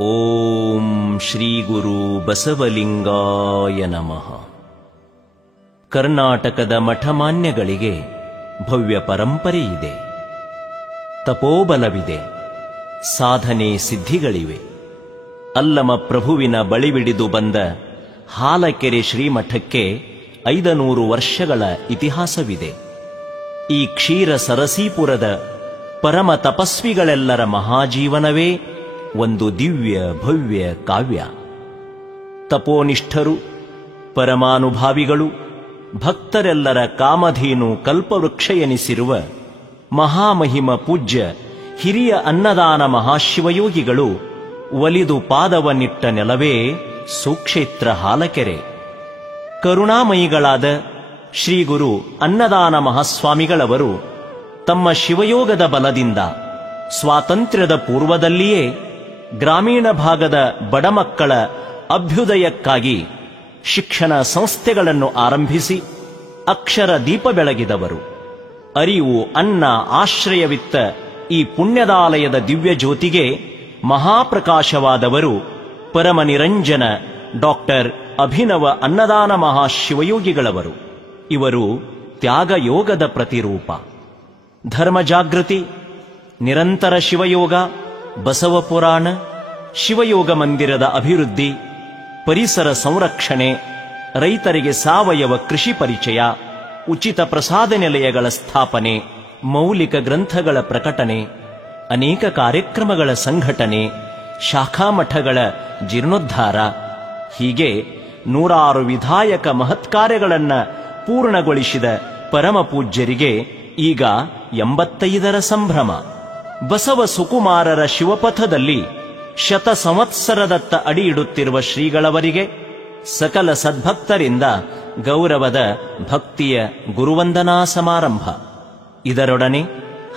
ಓಂ ಶ್ರೀ ಗುರು ಬಸವಲಿಂಗಾಯ ನಮಃ. ಕರ್ನಾಟಕದ ಮಠಮಾನ್ಯಗಳಿಗೆ ಭವ್ಯ ಪರಂಪರೆಯಿದೆ. ತಪೋಬಲವಿದೆ, ಸಾಧನೆ ಸಿದ್ಧಿಗಳಿವೆ. ಅಲ್ಲಮ ಪ್ರಭುವಿನ ಬಳಿವಿಡಿದು ಬಂದ ಹಾಲಕೆರೆ ಶ್ರೀಮಠಕ್ಕೆ 500 ವರ್ಷಗಳ ಇತಿಹಾಸವಿದೆ. ಈ ಕ್ಷೀರ ಸರಸೀಪುರದ ಪರಮ ತಪಸ್ವಿಗಳೆಲ್ಲರ ಮಹಾಜೀವನವೇ ಒಂದು ದಿವ್ಯ ಭವ್ಯ ಕಾವ್ಯ. ತಪೋನಿಷ್ಠರು, ಪರಮಾನುಭಾವಿಗಳು, ಭಕ್ತರೆಲ್ಲರ ಕಾಮಧೇನು ಕಲ್ಪವೃಕ್ಷ ಎನಿಸಿರುವ ಮಹಾಮಹಿಮ ಪೂಜ್ಯ ಹಿರಿಯ ಅನ್ನದಾನ ಮಹಾಶಿವಯೋಗಿಗಳು ಒಲಿದು ಪಾದವನ್ನಿಟ್ಟ ನೆಲವೇ ಸುಕ್ಷೇತ್ರ ಹಾಲಕೆರೆ. ಕರುಣಾಮಯಿಗಳಾದ ಶ್ರೀಗುರು ಅನ್ನದಾನ ಮಹಾಸ್ವಾಮಿಗಳವರು ತಮ್ಮ ಶಿವಯೋಗದ ಬಲದಿಂದ ಸ್ವಾತಂತ್ರ್ಯದ ಪೂರ್ವದಲ್ಲಿಯೇ ಗ್ರಾಮೀಣ ಭಾಗದ ಬಡಮಕ್ಕಳ ಅಭ್ಯುದಯಕ್ಕಾಗಿ ಶಿಕ್ಷಣ ಸಂಸ್ಥೆಗಳನ್ನು ಆರಂಭಿಸಿ ಅಕ್ಷರ ದೀಪ ಬೆಳಗಿದವರು. ಅರಿವು, ಅನ್ನ, ಆಶ್ರಯವಿತ್ತ ಈ ಪುಣ್ಯದಾಲಯದ ದಿವ್ಯ ಜ್ಯೋತಿಗೆ ಮಹಾಪ್ರಕಾಶವಾದವರು ಪರಮನಿರಂಜನ ಡಾಕ್ಟರ್ ಅಭಿನವ ಅನ್ನದಾನ ಮಹಾಶಿವಯೋಗಿಗಳವರು. ಇವರು ತ್ಯಾಗಯೋಗದ ಪ್ರತಿರೂಪ. ಧರ್ಮಜಾಗೃತಿ, ನಿರಂತರ ಶಿವಯೋಗ, ಬಸವ ಪುರಾಣ, ಶಿವಯೋಗ ಮಂದಿರದ ಅಭಿವೃದ್ಧಿ, ಪರಿಸರ ಸಂರಕ್ಷಣೆ, ರೈತರಿಗೆ ಸಾವಯವ ಕೃಷಿ ಪರಿಚಯ, ಉಚಿತ ಪ್ರಸಾದ ನಿಲಯಗಳ ಸ್ಥಾಪನೆ, ಮೌಲಿಕ ಗ್ರಂಥಗಳ ಪ್ರಕಟನೆ, ಅನೇಕ ಕಾರ್ಯಕ್ರಮಗಳ ಸಂಘಟನೆ, ಶಾಖಾಮಠಗಳ ಜೀರ್ಣೋದ್ಧಾರ, ಹೀಗೆ 100 ವಿಧಾಯಕ ಮಹತ್ಕಾರ್ಯಗಳನ್ನು ಪೂರ್ಣಗೊಳಿಸಿದ ಪರಮಪೂಜ್ಯರಿಗೆ ಈಗ 85ರ ಸಂಭ್ರಮ. ಬಸವ ಸುಕುಮಾರರ ಶಿವಪಥದಲ್ಲಿ ಶತ ಸಂವತ್ಸರದತ್ತ ಅಡಿ ಇಡುತ್ತಿರುವ ಶ್ರೀಗಳವರಿಗೆ ಸಕಲ ಸದ್ಭಕ್ತರಿಂದ ಗೌರವದ ಭಕ್ತಿಯ ಗುರುವಂದನಾ ಸಮಾರಂಭ. ಇದರೊಡನೆ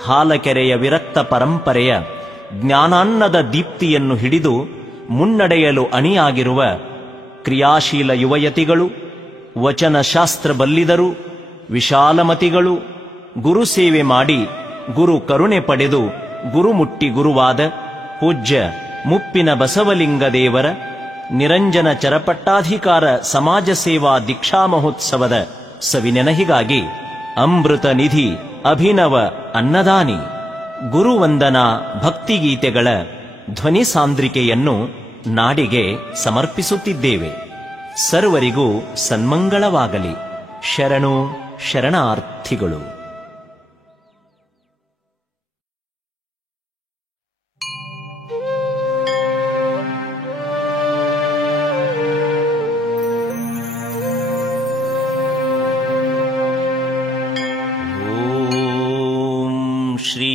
ಹಾಲಕೆರೆಯ ವಿರಕ್ತ ಪರಂಪರೆಯ ಜ್ಞಾನಾನ್ನದ ದೀಪ್ತಿಯನ್ನು ಹಿಡಿದು ಮುನ್ನಡೆಯಲು ಅಣಿಯಾಗಿರುವ ಕ್ರಿಯಾಶೀಲ ಯುವಯತಿಗಳು, ವಚನಶಾಸ್ತ್ರ ಬಲ್ಲಿದರು, ವಿಶಾಲಮತಿಗಳು, ಗುರುಸೇವೆ ಮಾಡಿ ಗುರು ಕರುಣೆ ಪಡೆದು ಗುರುಮುಟ್ಟಿ ಗುರುವಾದ ಪೂಜ್ಯ ಮುಪ್ಪಿನ ಬಸವಲಿಂಗ ದೇವರ ನಿರಂಜನ ಚರಪಟ್ಟಾಧಿಕಾರ ಸಮಾಜ ಸೇವಾ ದೀಕ್ಷಾ ಮಹೋತ್ಸವದ ಸವಿನೆನಹಿಗಾಗಿ ಅಮೃತ ನಿಧಿ ಅಭಿನವ ಅನ್ನದಾನಿ ಗುರುವಂದನಾ ಭಕ್ತಿಗೀತೆಗಳ ಧ್ವನಿ ಸಾಂದ್ರಿಕೆಯನ್ನು ನಾಡಿಗೆ ಸಮರ್ಪಿಸುತ್ತಿದ್ದೇವೆ. ಸರ್ವರಿಗೂ ಸನ್ಮಂಗಳವಾಗಲಿ. ಶರಣು ಶರಣಾರ್ಥಿಗಳು. ಶ್ರೀ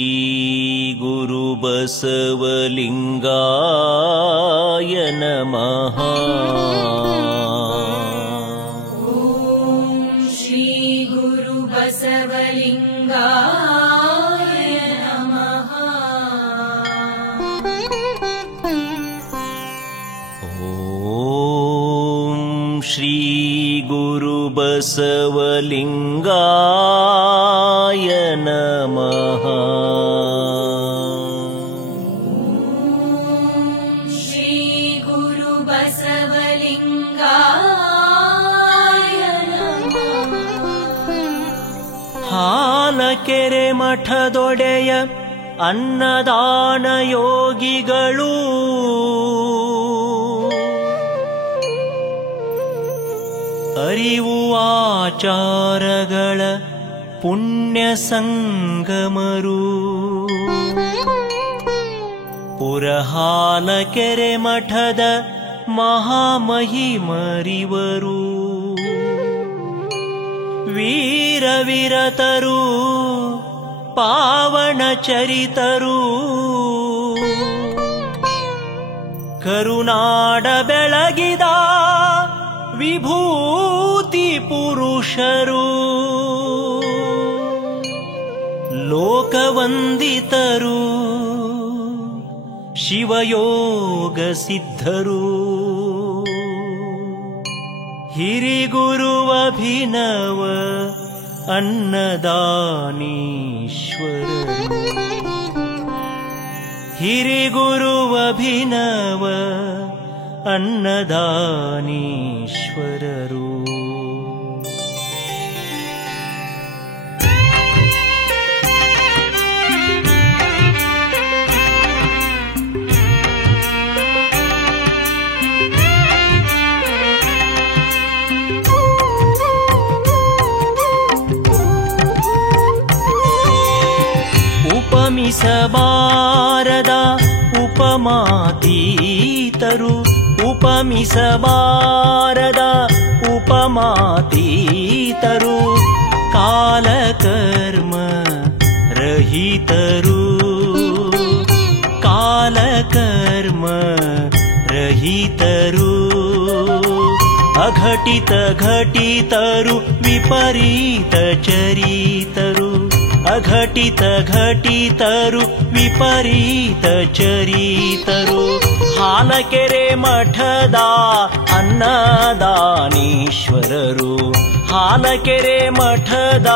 ಗುರು ಬಸವಲಿಂಗಾಯ ನಮಃ. ಓಂ ಶ್ರೀ ಗುರು ಬಸವಲಿಂಗಾಯ ನಮಃ. ಓಂ ಶ್ರೀ ಗುರು ಬಸವಲಿಂಗಾಯ ನಮಃ. ಶ್ರೀ ಗುರು ಬಸವಲಿಂಗಾಯ ನಮಃ. ಹಾಲಕೆರೆ ಮಠದೊಡೆಯ ಅನ್ನದಾನ ಯೋಗಿಗಳು ಅರಿವು ಆಚಾರಗಳ ಪುಣ್ಯ ಸಂಗಮರು. ಪುರಹಾಲಕೆರೆ ಮಠದ ಮಹಾಮಹಿಮರಿವರು. ವೀರವಿರತರು, ಪಾವನ ಚರಿತರು, ಕರುನಾಡ ಬೆಳಗಿದ ವಿಭೂತಿ ಪುರುಷರು. ಲೋಕವಂದಿತರು, ಶಿವಯೋಗ ಸಿದ್ಧರು. ಹಿರಿಗುರು ಅಭಿನವ ಅನ್ನದಾನೀಶ್ವರರು. ಹಿರಿಗುರುವಭಿನವ ಅನ್ನದಾನೀಶ್ವರರು. ಉಪಮಿಸಬಾರದ ಉಪಮಾತೀತರು, ಉಪಮಿಸಬಾರದ ಉಪಮಾತೀತರು, ಕಾಲಕರ್ಮ ರಹಿತರು, ಕಾಲಕರ್ಮ ರಹಿತರು, ಅಘಟಿತ ಘಟಿತರು ವಿಪರೀತ ಚರಿತರು, ಅಘಟಿತ ಘಟಿತರು ವಿಪರೀತ ಚರಿತರು, ಹಾಲಕೆರೆ ಮಠದ ಅನ್ನದಾನೀಶ್ವರರು, ಹಾಲಕೆರೆ ಮಠದ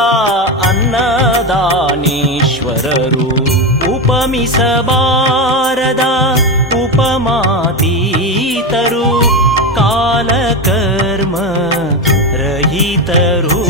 ಅನ್ನದಾನೀಶ್ವರರು, ಉಪಮಿಸಬಾರದ ಉಪಮಾತೀತರು, ಕಾಲಕರ್ಮ ರಹಿತರು.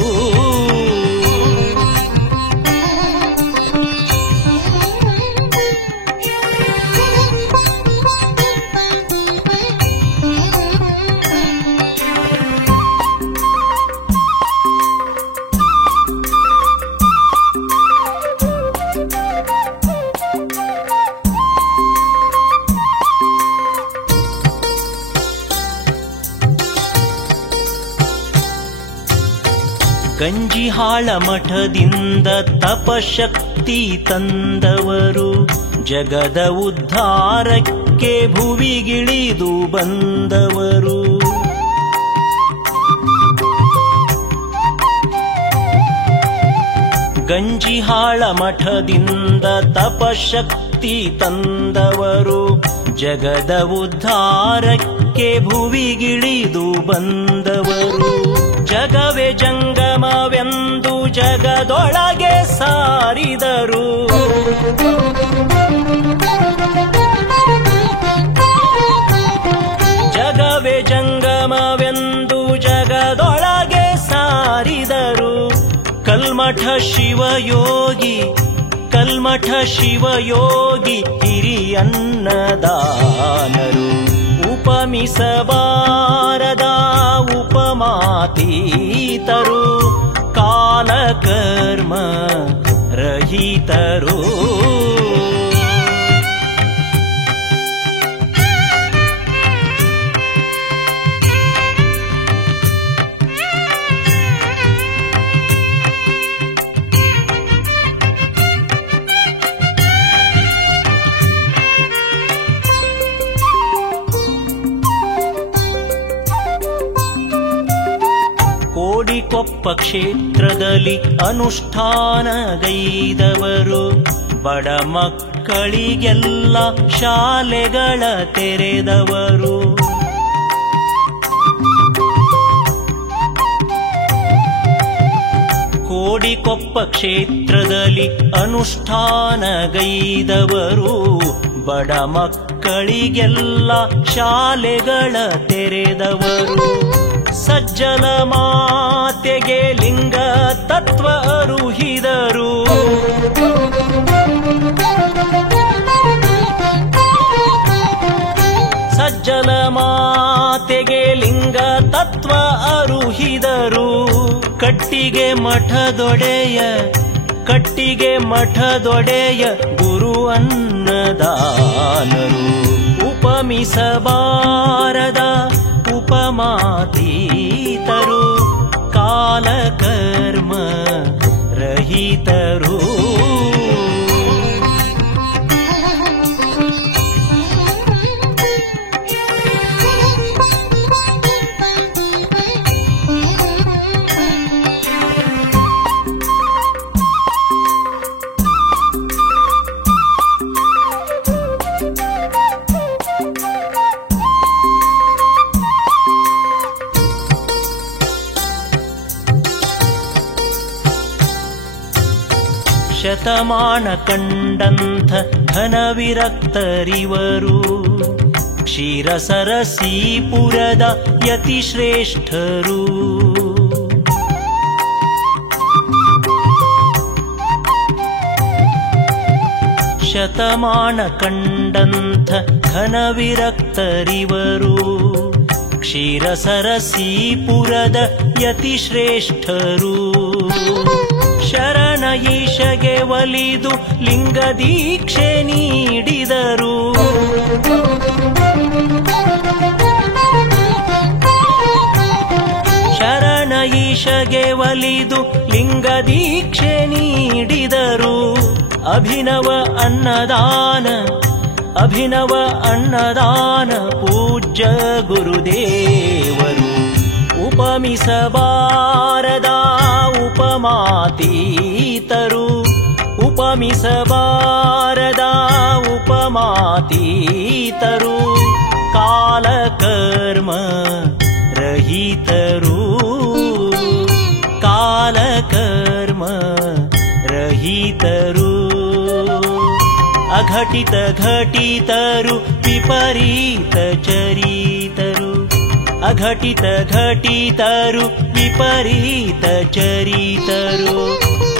ಗಂಜಿಹಾಳ ಮಠದಿಂದ ತಪಶಕ್ತಿ ತಂದವರು, ಜಗದ ಉದ್ಧಾರಕ್ಕೆ ಭುವಿಗಿಳಿದು ಬಂದವರು. ಗಂಜಿಹಾಳ ಮಠದಿಂದ ತಪಶಕ್ತಿ ತಂದವರು, ಜಗದ ಉದ್ಧಾರಕ್ಕೆ ಭುವಿಗಿಳಿದು ಬಂದವರು. ಜಗವೇ ಜಂಗಮವೆಂದು ಜಗದೊಳಗೆ ಸಾರಿದರು, ಜಗವೇ ಜಂಗಮವೆಂದು ಜಗದೊಳಗೆ ಸಾರಿದರು. ಕಲ್ಮಠ ಶಿವಯೋಗಿ, ಕಲ್ಮಠ ಶಿವಯೋಗಿ ಹಿರಿಯನ್ನದಾನರು, ಉಪಮಿಸಬಾರದ ಉಪಮಾತೀತರು, ಕಾಲಕರ್ಮ ರಹಿತರು. ಕೋಡಿಕೊಪ್ಪ ಕ್ಷೇತ್ರದಲ್ಲಿ ಅನುಷ್ಠಾನಗೈದವರು, ಬಡ ಮಕ್ಕಳಿಗೆಲ್ಲ ಶಾಲೆಗಳ ತೆರೆದವರು. ಕೋಡಿಕೊಪ್ಪ ಕ್ಷೇತ್ರದಲ್ಲಿ ಅನುಷ್ಠಾನಗೈದವರು, ಬಡ ಮಕ್ಕಳಿಗೆಲ್ಲ ಶಾಲೆಗಳ ತೆರೆದವರು. ಸಜ್ಜಲ ಮಾತೆಗೆ ಲಿಂಗ ತತ್ವ ಅರುಹಿದರು, ಸಜ್ಜಲ ಮಾತೆಗೆ ಲಿಂಗ ತತ್ವ ಅರುಹಿದರು. ಕಟ್ಟಿಗೆ ಮಠದೊಡೆಯ, ಕಟ್ಟಿಗೆ ಮಠದೊಡೆಯ ಗುರು ಅನ್ನದಾನರು, ಉಪಮಿಸಬಾರದ ಉಪಮಾತೀತರು, ಕಾಲಕರ್ಮ ರಹಿತರು. ಶತಮಾನ ಕಂಡಂಥ ಘನವಿರಕ್ತರಿವರು ಕ್ಷೀರಸರಸೀಪುರದ ಯತಿಶ್ರೇಷ್ಠರು. ಶತಮಾನ ಕಂಡಂಥ ಘನವಿರಕ್ತರಿವರು ಕ್ಷೀರಸರಸೀಪುರದ ಯತಿಶ್ರೇಷ್ಠರು. ಶರಣ ಈಶಗೆ ಒಲಿದು ಲಿಂಗ ದೀಕ್ಷೆ ನೀಡಿದರು. ಶರಣ ಈಶಗೆ ಒಲಿದು ಲಿಂಗ ದೀಕ್ಷೆ ನೀಡಿದರು. ಅಭಿನವ ಅನ್ನದಾನ ಪೂಜ್ಯ ಗುರುದೇವರು. ಉಪಮಿಸಬಾರದ ಉಪಮಾತೀತರು. ಉಪಮಿಸಬಾರದ ಉಪಮಾತೀತರು. ಕಾಲಕರ್ಮ ರಹಿತರು. ಕಾಲಕರ್ಮ ರಹಿತರು. ಅಘಟಿತ ಘಟಿತರು ವಿಪರೀತ ಚರಿತರು. ಅಘಟಿತ ಘಟಿತರು ವಿಪರೀತ ಚರಿತರು.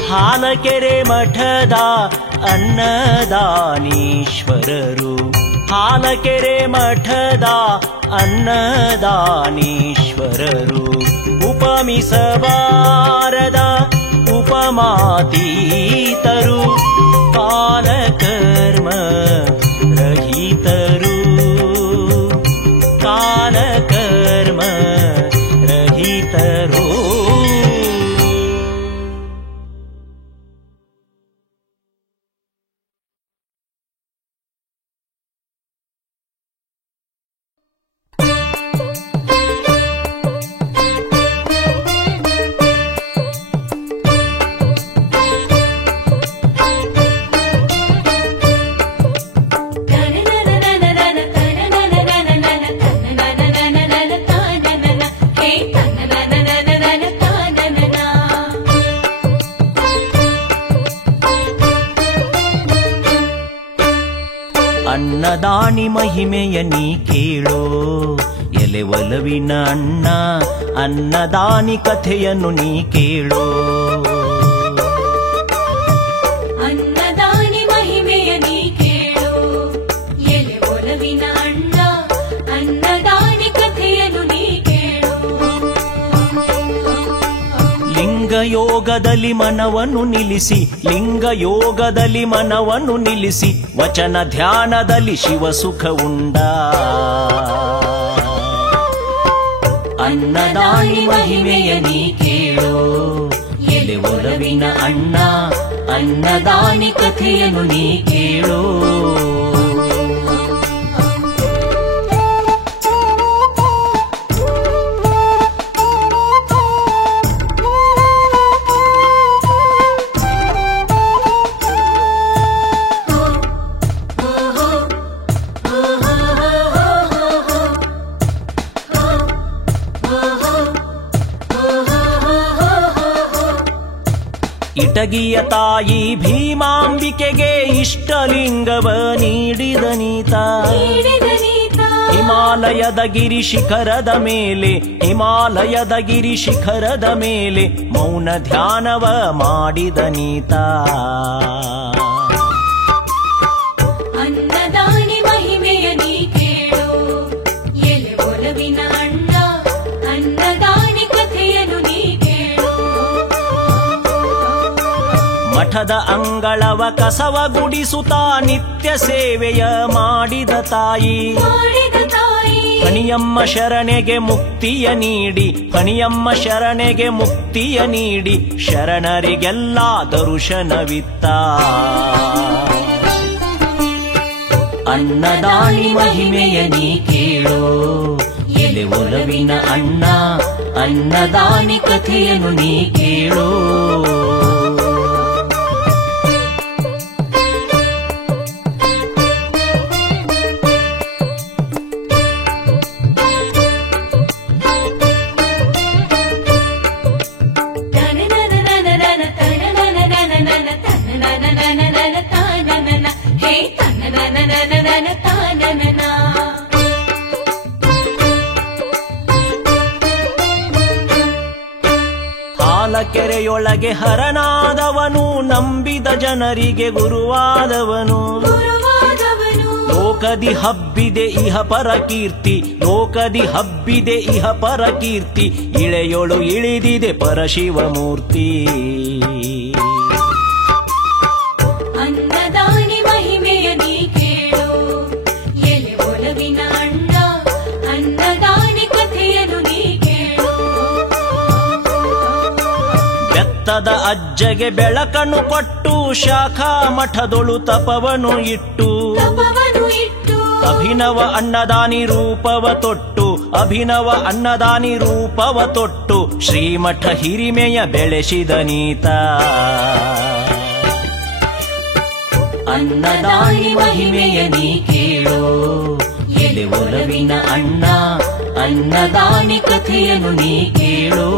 ಹಾಲಕೆರೆ ಮಠದ ಅನ್ನದಾನೀಶ್ವರರು. ಹಾಲಕೆರೆ ಮಠದ ಅನ್ನದಾನೀಶ್ವರರು. ಉಪಮಿಸಬಾರದ ಉಪಮಾತೀತರು. ಕಾಲಕರ್ಮ ರಹಿತರು. ಕಾಲಕರ್ಮ ರಹಿತರು. ಅನ್ನದಾನಿ ಮಹಿಮೆಯ ನೀ ಕೇಳೋ ಎಲೆ ಒಲವಿನ ಅಣ್ಣ. ಅನ್ನದಾನಿ ಕಥೆಯನ್ನು ನೀ ಕೇಳೋ. ಅನ್ನದಾನಿ ಮಹಿಮೆಯ ನೀ ಕೇಳೋ ಎಲೆ ಒಲವಿನ ಅಣ್ಣ. ಅನ್ನದಾನಿ ಕಥೆಯನ್ನು ನೀ ಕೇಳೋ. ಲಿಂಗಯೋಗದಲ್ಲಿ ಮನವನ್ನು ನಿಲ್ಲಿಸಿ. ಲಿಂಗಯೋಗದಲ್ಲಿ ಮನವನ್ನು ನಿಲ್ಲಿಸಿ. ವಚನ ಧ್ಯಾನದಲ್ಲಿ ಶಿವಸುಖ ಉಂಡ. ಅನ್ನದಾನಿ ಮಹಿಮೆಯ ನೀ ಕೇಳೋ ಎಲೆ ಒಲವಿನ ಅಣ್ಣ. ಅನ್ನದಾನಿ ಕಥೆಯನ್ನು ನೀ ಕೇಳೋ. ಇಟಗಿಯ ತಾಯಿ ಭೀಮಾಂಬಿಕೆಗೆ ಇಷ್ಟಲಿಂಗವ ನೀಡಿದ ನೀತ. ಹಿಮಾಲಯದ ಗಿರಿ ಶಿಖರದ ಮೇಲೆ. ಹಿಮಾಲಯದ ಗಿರಿ ಶಿಖರದ ಮೇಲೆ ಮೌನ ಧ್ಯಾನವ ಮಾಡಿದ ನೀತ. ಅನ್ನದಾನಿ ಮಹಿಮೆಯ ನೀ ಕೇಳೋ ಎಲೆ ಒಲವಿನ ಅಣ್ಣ. ಅನ್ನದಾನಿ ಕಥೆಯನ್ನು ನೀ ಕೇಳೋ. ಮಠದ ಅಂಗಳವ ಕಸವ ಗುಡಿಸುತ್ತಾ ನಿತ್ಯ ಸೇವೆಯ ಮಾಡಿದ ತಾಯಿ. ಫಣಿಯಮ್ಮ ಶರಣೆಗೆ ಮುಕ್ತಿಯ ನೀಡಿ. ಫಣಿಯಮ್ಮ ಶರಣೆಗೆ ಮುಕ್ತಿಯ ನೀಡಿ. ಶರಣರಿಗೆಲ್ಲ ದರ್ಶನವಿತ್ತ. ಅನ್ನದಾನಿ ಮಹಿಮೆಯ ನೀ ಕೇಳೋ ಎಲೆ ಒಲವಿನ ಅಣ್ಣ. ಅನ್ನದಾನಿ ಕಥೆಯನ್ನು ನೀ ಕೇಳೋ. na na ಕೆರೆಯೊಳಗೆ ಹರನಾದವನು, ನಂಬಿದ ಜನರಿಗೆ ಗುರುವಾದವನು. ಲೋಕದಿ ಹಬ್ಬಿದೆ ಇಹ ಪರ ಕೀರ್ತಿ, ಲೋಕದಿ ಹಬ್ಬಿದೆ ಇಹ ಪರ ಕೀರ್ತಿ, ಇಳೆಯೊಳು ಇಳಿದಿದೆ ಪರಶಿವಮೂರ್ತಿ. ಅನ್ನದಾನಿ ಮಹಿಮೆಯ ನೀ ಕೇಳು, ಎಲೆ ಒಲವಿನ ಅಣ್ಣ ಅನ್ನದಾನಿ ಕಥೆಯನ್ನು ನೀ ಕೇಳು. ಬೆತ್ತದ ಅಜ್ಜಗೆ ಬೆಳಕನ್ನು ಕೊಟ್ಟು, ಶಾಖಾ ಮಠದೊಳು ತಪವನು ಇಟ್ಟು, ಅಭಿನವ ಅನ್ನದಾನಿ ರೂಪವ ತೊಟ್ಟು, ಅಭಿನವ ಅನ್ನದಾನಿ ರೂಪವ ತೊಟ್ಟು, ಶ್ರೀಮಠ ಹಿರಿಮೆಯ ಬೆಳೆಸಿದ ನೀತ. ಅನ್ನದಾನಿ ಮಹಿಮೆಯ ನೀ ಕೇಳು, ಎಲೆ ಒಲವಿನ ಅಣ್ಣ ಅನ್ನದಾನಿ ಕಥೆಯನ್ನು ನೀ ಕೇಳು.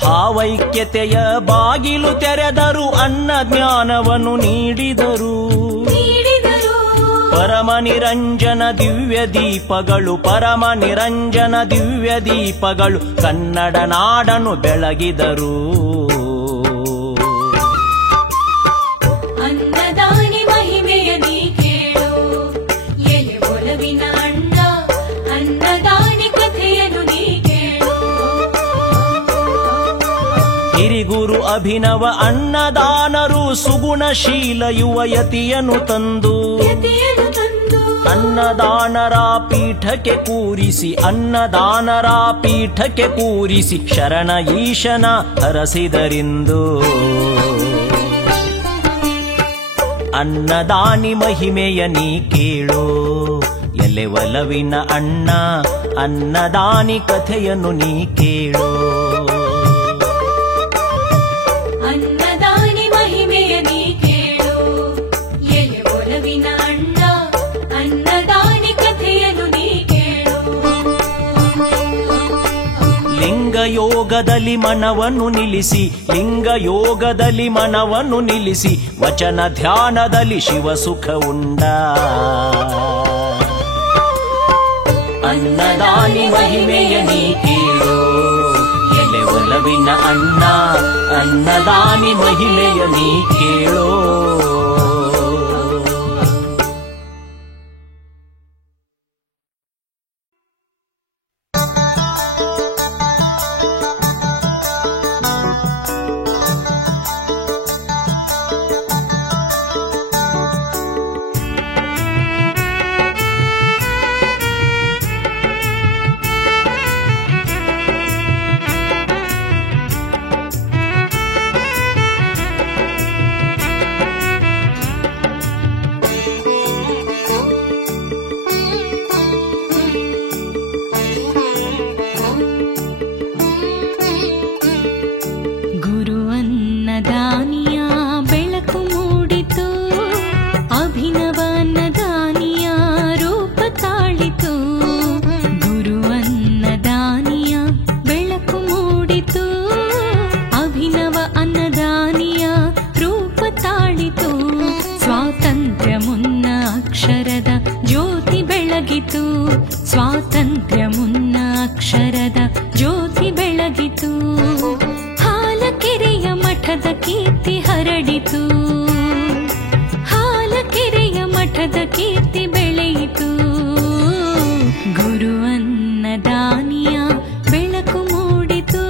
ಭಾವೈಕ್ಯತೆಯ ಬಾಗಿಲು ತೆರೆದರು, ಅನ್ನ ಜ್ಞಾನವನ್ನು ನೀಡಿದರು. ಪರಮ ನಿರಂಜನ ದಿವ್ಯ ದೀಪಗಳು, ಪರಮ ನಿರಂಜನ ದಿವ್ಯ ದೀಪಗಳು, ಕನ್ನಡ ನಾಡನ್ನು ಬೆಳಗಿದರು. ಅನ್ನದಾನಿ ಮಹಿಮೆಯ ನೀ ಕೇಳು, ಎಲೆ ಒಲವಿನ ಅಣ್ಣ ಅನ್ನದಾನಿ ಕಥೆಯನ್ನು ನೀ ಕೇಳು. ಹಿರಿಗುರು ಅಭಿನವ ಅನ್ನದಾನರು, ಸುಗುಣಶೀಲ ಯುವಯತಿಯನ್ನು ತಂದು, ಅನ್ನದಾನರ ಪೀಠಕ್ಕೆ ಕೂರಿಸಿ, ಅನ್ನದಾನರ ಪೀಠಕ್ಕೆ ಕೂರಿಸಿ, ಶರಣ ಈಶನ ಹರಸಿದರಿಂದು. ಅನ್ನದಾನಿ ಮಹಿಮೆಯ ನೀ ಕೇಳು, ಎಲೆ ಒಲವಿನ ಅಣ್ಣ ಅನ್ನದಾನಿ ಕಥೆಯನ್ನು ನೀ ಕೇಳು. ಅನ್ನದಾನಿ ಮಹಿಮೆಯ ನೀ ಕೇಳು, ಎಲೆ ಒಲವಿನ ಅಣ್ಣ ಅನ್ನದಾನಿ ಕಥೆಯನ್ನು ನೀ ಕೇಳು. ಲಿಂಗಯೋಗದಲ್ಲಿ ಮನವನ್ನು ನಿಲ್ಲಿಸಿ, ಲಿಂಗಯೋಗದಲ್ಲಿ ಮನವನ್ನು ನಿಲ್ಲಿಸಿ, ವಚನ ಧ್ಯಾನದಲ್ಲಿ ಶಿವ ಸುಖ ಉಂಡ. ಅನ್ನದಾನಿ ಮಹಿಮೆಯ ನೀ ಕೇಳು, ಎಲೆ ಒಲವಿನ ಅಣ್ಣ ಅನ್ನದಾನಿ ಮಹಿಮೆಯ ನೀ ಕೇಳೋ. ಸ್ವಾತಂತ್ರ್ಯ ಮುನ್ನ ಅಕ್ಷರದ ಜ್ಯೋತಿ ಬೆಳಗಿತು, ಹಾಲಕೆರೆಯ ಮಠದ ಕೀರ್ತಿ ಹರಡಿತು, ಹಾಲಕೆರೆಯ ಮಠದ ಕೀರ್ತಿ ಬೆಳೆಯಿತು. ಗುರು ಅನ್ನದಾನಿಯ ಬೆಳಕು ಮೂಡಿತು.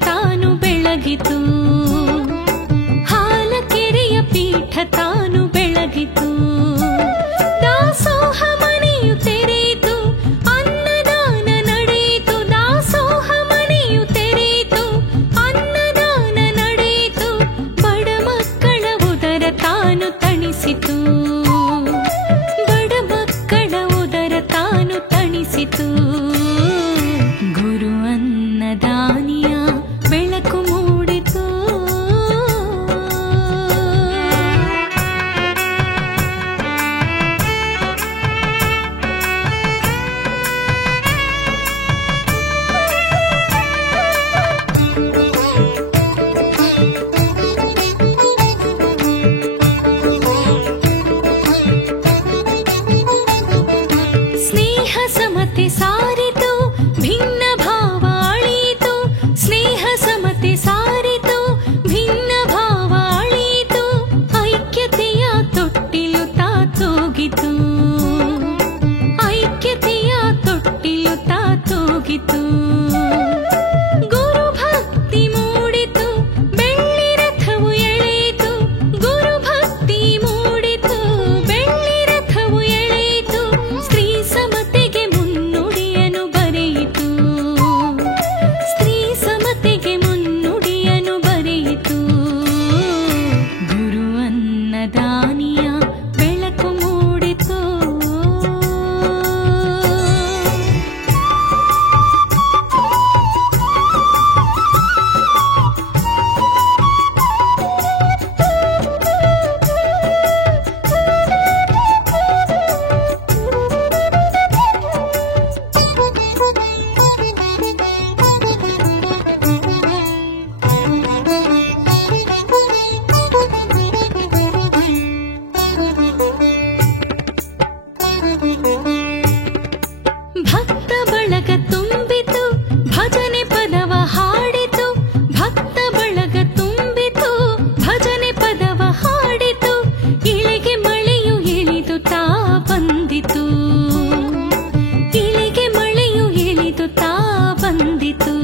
ತಾನು ಬೆಳಗಿತು, ಹಾಲಕೆರೆಯ ಪೀಠ ತಾನು ಬೆಳಗಿತು. ದಾಸೋಹ ಮನೆಯು ತೆರೆಯಿತು, ಅನ್ನದಾನ ನಡೆಯಿತು. ದಾಸೋಹ ಮನೆಯು ತೆರೆಯಿತು, ಅನ್ನದಾನ ನಡೆಯಿತು. ಬಡ ಮಕ್ಕಳ ಉದರ ತಾನು ತಣಿಸಿತು, ಬಡ ಮಕ್ಕಳ ಉದರ ತಾನು ತಣಿಸಿತು. ಗುರು ಅನ್ನದಾನಿಯ ಬೆಳಕು ಮೂಡಿತು. ಸ್ನೇಹ ಸಮತೆ ಸಾರಿತು, ಭಿನ್ನ ಭಾವ ಅಳಿಯಿತು. ಸ್ನೇಹ ಸಮತೆ ಸಾರಿತು, ಭಿನ್ನ ಭಾವ ಅಳಿಯಿತು. ಐಕ್ಯತೆಯ ತೊಟ್ಟಿಲು ತಾ ತೂಗಿತು, ಐಕ್ಯತೆಯ ತೊಟ್ಟಿಲು ತಾ ತೂಗಿತು. ಗುರು ಭಕ್ತಿ ಮೂಡಿತು, ಬೆಳ್ಳಿ ರಥವು ಎಳೆಯಿತು. ಗುರು ಭಕ್ತಿ ಮೂಡಿತು, ಬೆಳ್ಳಿ ರಥವು ಎಳೆಯಿತು. ಸ್ತ್ರೀ ಸಮತೆಗೆ ಮುನ್ನುಡಿಯನ್ನು ಬರೆಯಿತು, ಸ್ತ್ರೀ ಸಮತೆಗೆ ಮುನ್ನುಡಿಯನ್ನು ಬರೆಯಿತು. ಗುರು ಅನ್ನದಾನಿಯ ಬೆಳಕು ಮೂಡಿತು. ಭಕ್ತ ಬಳಗ ತುಂಬಿತು, ಭಜನೆ ಪದವ ಹಾಡಿತು. ಭಕ್ತ ಬಳಗ ತುಂಬಿತು, ಭಜನೆ ಪದವ ಹಾಡಿತು. ಇಳೆಗೆ ಮಳೆಯು ಇಳಿದು ತಾ ಬಂದಿತು, ಇಳೆಗೆ ಮಳೆಯು ಇಳಿದು ತಾ ಬಂದಿತು.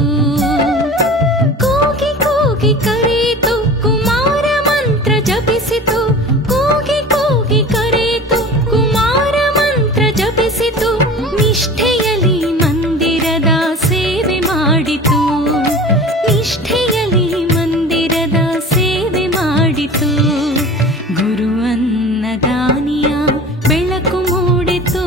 ಕೂಗಿ ಕೂಗಿ ಕರೆಯಿತು, ಕುಮಾರ ಮಂತ್ರ ಜಪಿಸಿತು. ಕೂಗಿ ಕೂಗಿ ಕರೆಯಿತು, ಕುಮಾರ ಮಂತ್ರ ಜಪಿಸಿತು. ನಿಷ್ಠೆಯಲ್ಲಿ ಮಂದಿರದ ಸೇವೆ ಮಾಡಿತು, ನಿಷ್ಠೆಯಲ್ಲಿ ಮಂದಿರದ ಸೇವೆ ಮಾಡಿತು. ಗುರು ಅನ್ನದಾನಿಯ ಬೆಳಕು ಮೂಡಿತು.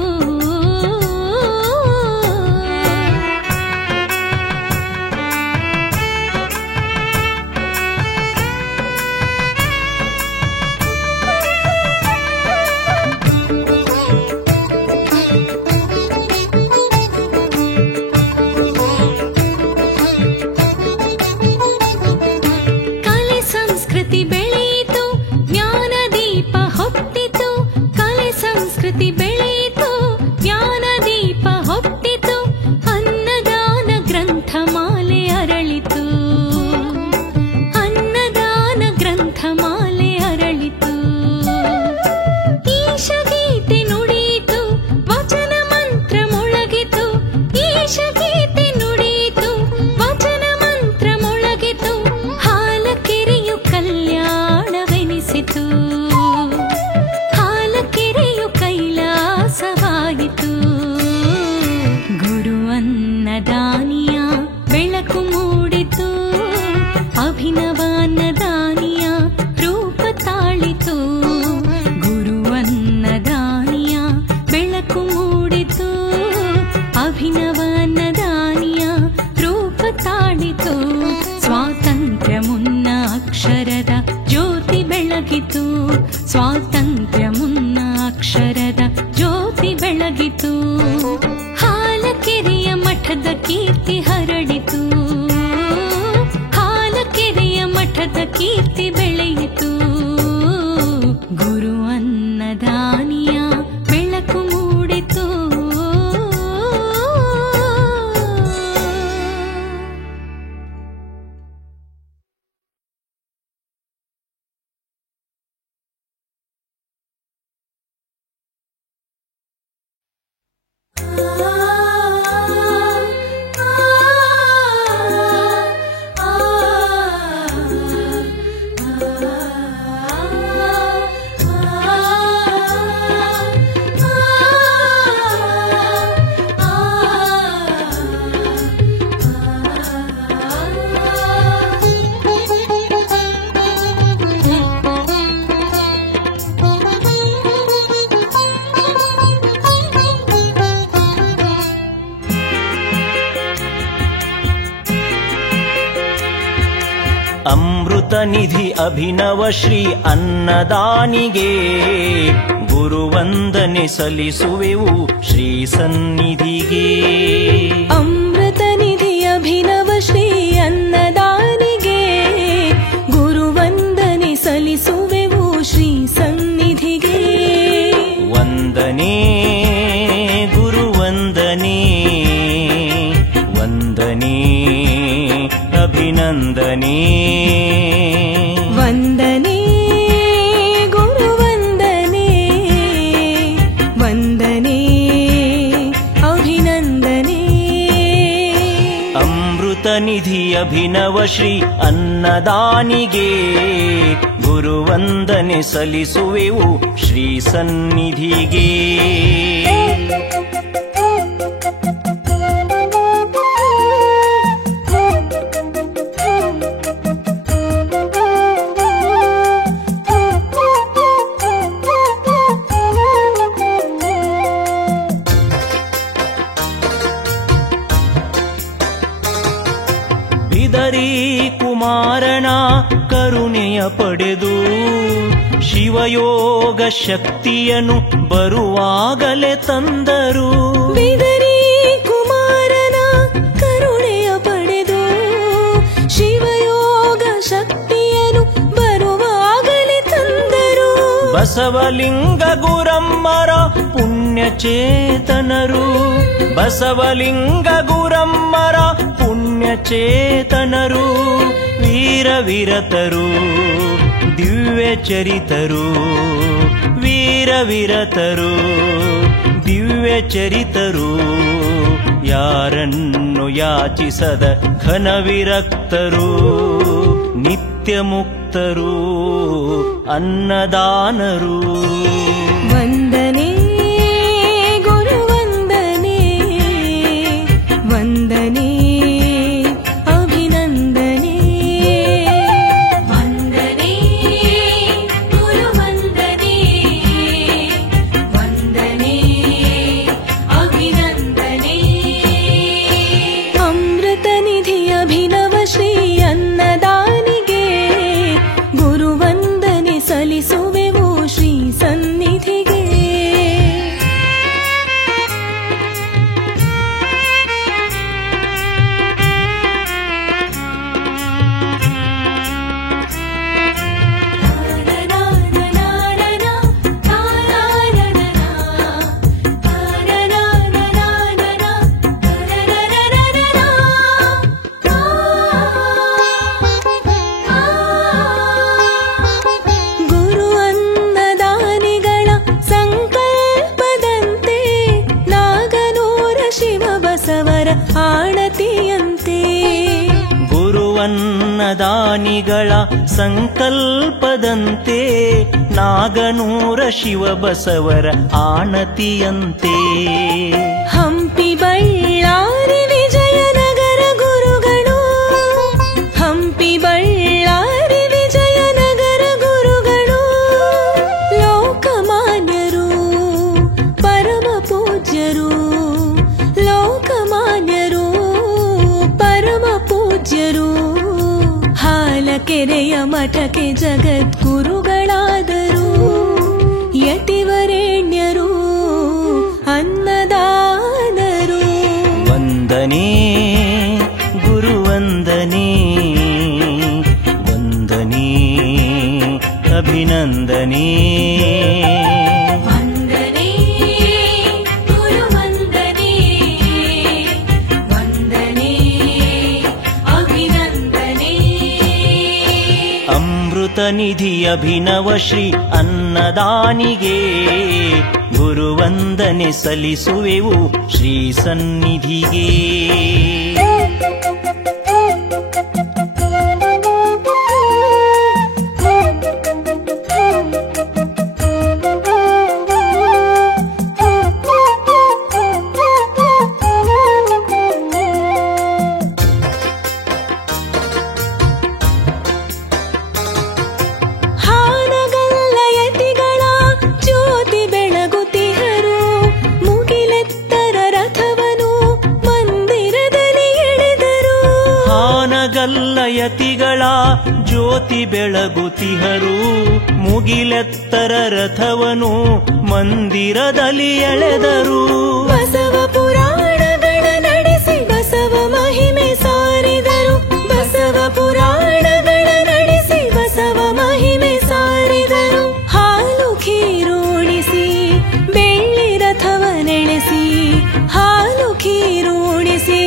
ಕಲೆ ಸಂಸ್ಕೃತಿ ಬೆಳೆಯಿತು, ಜ್ಞಾನ ದೀಪ ಹೊತ್ತಿತು. ಕಲೆ ಸಂಸ್ಕೃತಿ ಬೆಳೆಯಿತು, ಜ್ಞಾನ ದೀಪ ಹೊತ್ತಿತು. ಅನ್ನದಾನ ಗ್ರಂಥಮಾಲೆ ಅರಳಿತು, ಅನ್ನದಾನ ಗ್ರಂಥಮಾಲೆ ಅರಳಿತು. ಈಶಗೀತೆ ನುಡಿಯಿತು, ವಚನ ಮಂತ್ರ ಮೊಳಗಿತು. ಈಶಗೀತೆ ನುಡಿಯಿತು, ವಚನ ಮಂತ್ರ ಮೊಳಗಿತು. ಹಾಲಕೆರೆಯು ಕಲ್ಯಾಣವೆನಿಸಿತು, ಹಾಲಕೆರೆಯು ಕೈಲಾಸವಾಯಿತು. ಗುರು ಅನ್ನದಾನಿಯ ಬೆಳಕು ಮೂಡಿತು, ಅಭಿನವ ಅನ್ನದಾನಿಯ ರೂಪ ತಾಳಿತು. ಗುರು ಅನ್ನದಾನಿಯ ಬೆಳಕು ಮೂಡಿತು, ಅಭಿನವ ಅನ್ನದಾನಿಯ ರೂಪ ತಾಳಿತು. ಸ್ವಾತಂತ್ರ್ಯ ಮುನ್ನ ಅಕ್ಷರದ ಜ್ಯೋತಿ ಬೆಳಗಿತು, ಸ್ವಾತಂತ್ರ್ಯ ಮುನ್ನ ಅಕ್ಷರದ ಜ್ಯೋತಿ ಬೆಳಗಿತು. ಹಾಲಕೆರೆಯ ಮಠದ ಕೀರ್ತಿ ಹರಡಿತು, ಹಾಲಕೆರೆಯ ಮಠದ ಕೀರ್ತಿ ಬೆಳೆಯಿತು. ಗುರು ಅನ್ನದಾನಿಯ ಬೆಳಕು ಮೂಡಿತು. ಆ ಅಮೃತ ನಿಧಿ ಅಭಿನವ ಶ್ರೀ ಅನ್ನದಾನಿಗೆ ಗುರುವಂದನೆ ಸಲ್ಲಿಸುವೆವು ಶ್ರೀ ಸನ್ನಿಧಿಗೆ. ಅಮೃತ ನಿಧಿ ಅಭಿನವ ಶ್ರೀ ಅನ್ನದಾನಿಗೆ ಗುರುವಂದನೆ ಸಲ್ಲಿಸುವೆವು ಶ್ರೀ ಸನ್ನಿಧಿಗೆ. ವಂದನೆ ಗುರುವಂದನೆ ವಂದನೆ ಅಭಿನಂದನೆ. ವಂದನೆ ಗುರುವಂದನೆ ವಂದನೆ ಅಭಿನಂದನೆ. ಅಮೃತ ನಿಧಿ ಅಭಿನವ ಶ್ರೀ ಅನ್ನದಾನಿಗೆ ಗುರುವಂದನೆ ಸಲ್ಲಿಸುವೆವು ಶ್ರೀ ಸನ್ನಿಧಿಗೆ. ಬಿದರಿ ಕುಮಾರನ ಕರುಣೆಯ ಪಡೆದು ಶಿವಯೋಗ ಶಕ್ತಿಯನ್ನು ಬರುವಾಗಲೇ ತಂದರು. ಬಿದರಿ ಕುಮಾರನ ಕರುಣೆಯ ಪಡೆದು ಶಿವಯೋಗ ಶಕ್ತಿಯನ್ನು ಬರುವಾಗಲೇ ತಂದರು. ಬಸವಲಿಂಗ ಗುರಮ್ಮರ ಪುಣ್ಯಚೇತನರು ಬಸವಲಿಂಗ ಗುರಮ್ಮರ ಪುಣ್ಯಚೇತನರು ವೀರವಿರತರು ದಿವ್ಯ ಚರಿತರು ವೀರವಿರತರು ದಿವ್ಯ ಚರಿತರು ಯಾರನ್ನು ಯಾಚಿಸದ ಘನವಿರಕ್ತರು ನಿತ್ಯ ಮುಕ್ತರು ಅನ್ನದಾನರು. ವಂದನೆ ಗುರುವಂದನೆ ವಂದನೆ ಅಭಿನಂದನೆ. ವಂದನೆ ಗುರುವಂದನೆ ವಂದನೆ ಅಭಿನಂದನೆ. ಅಮೃತ ನಿಧಿ ಅಭಿನವ ಶ್ರೀ ಅನ್ನದಾನಿಗೆ ಗುರುವಂದನೆ ಸಲ್ಲಿಸುವೆವು ಶ್ರೀ ಸನ್ನಿಧಿಗೆ. ಗುರು ಅನ್ನದಾನಿಗಳ ಸಂಕಲ್ಪದಂತೆ ನಾಗನೂರ ಶಿವ ಬಸವರ ಆಣತಿಯಂತೆ. ಗುರುವನ್ನದಾನಿಗಳ ಸಂಕಲ್ಪದಂತೆ ನಾಗನೂರ ಶಿವ ಬಸವರ ಆಣತಿಯಂತೆ. ಹಂಪಿ ಬಳ್ಳಾರಿ ವಿಜಯನಗರ ಗುರುಗಳು ಹಂಪಿ ಬಳ್ಳಾರಿ ವಿಜಯನಗರ ಗುರುಗಳು ಲೋಕಮಾನ್ಯರು ಪರಮ ಪೂಜ್ಯರು ಲೋಕಮಾನ್ಯರು ಪರಮ ಪೂಜ್ಯರು. ಹಾಲಕೆರೆಯ ಮಠಕ್ಕೆ ಜಗದ್ಗುರುಗಳಾದರು ಯತಿವರೇಣ್ಯರು ಅನ್ನದಾನರು. ವಂದನೆ ಗುರುವಂದನೆ ವಂದನೆ ಅಭಿನಂದನೆ. ವಂದನೆ ಗುರುವಂದನೆ ವಂದನೆ ಅಭಿನಂದನೆ. ಅಮೃತ ನಿಧಿ ಅಭಿನವ ಶ್ರೀ ಅನ್ನದಾನಿಗೆ ಗುರುವಂದನೆ ಸಲ್ಲಿಸುವೆವು ಶ್ರೀ ಸನ್ನಿಧಿಗೆ. ಹಾನಗಲ್ಲ ಯತಿಗಳ ಜ್ಯೋತಿ ಬೆಳಗುತ್ತಿಹರು ಮುಗಿಲೆತ್ತರ ರಥವನು ಮಂದಿರದಲ್ಲಿ ಎಳೆದರು. ಜ್ಯೋತಿ ಬೆಳಗುತಿಹರು. ಮುಗಿಲೆತ್ತರ ರಥವನು ಮಂದಿರದಲ್ಲಿ ಎಳೆದರು. ಬಸವ ಪುರಾಣಗಳ ನಡೆಸಿ ಬಸವ ಮಹಿಮೆ ಸಾರಿದರು. ಬಸವ ಪುರಾಣಗಳ ನಡೆಸಿ ಬಸವ ಮಹಿಮೆ ಸಾರಿದರು. ಹಾಲು ಖೀರುಣಿಸಿ ಬೆಳ್ಳಿ ರಥವ ನೆಳೆಸಿ, ಹಾಲು ಖೀರುಣಿಸಿ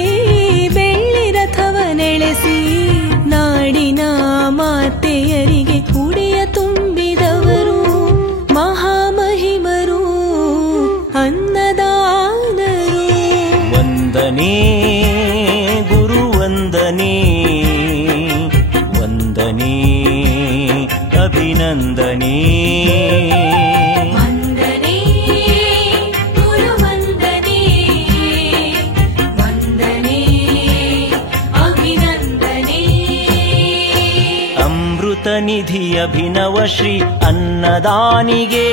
ಬೆಳ್ಳಿ ರಥವ ನೆಳೆಸಿ, ನಾಡಿನ ಮಾತೆಯರಿಗೆ ಉಡಿಯ ತುಂಬಿದವರು ಮಹಾಮಹಿಮರು ಅನ್ನದಾನರು. ವಂದನೆ ಗುರು ವಂದನೆ, ವಂದನೆ ಅಭಿನಂದನೆ. ವಂದನೆ ಗುರು ವಂದನೆ, ವಂದನೆ ಅಭಿನಂದನೆ. ಅಮೃತ ನಿಧಿ ಅಭಿನವ ಶ್ರೀ ಅನ್ನದಾನಿಗೆ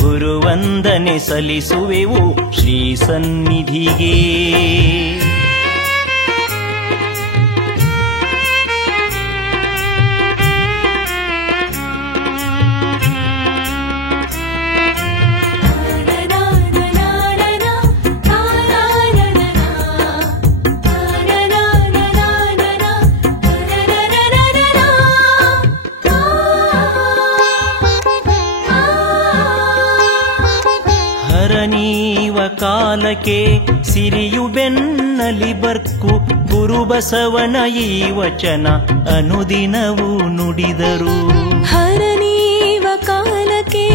ಗುರುವಂದನೆ ಸಲ್ಲಿಸುವೆವು ಶ್ರೀ ಸನ್ನಿಧಿಗೆ. ಹರನೀವ ಕಾಲಕ್ಕೆ ಸಿರಿಯು ಬೆನ್ನಲಿ ಬರ್ಕು, ಗುರು ಬಸವನ ಈ ವಚನ ಅನುದಿನವೂ ನುಡಿದರು. ಹರನೀವ ಕಾಲಕ್ಕೆ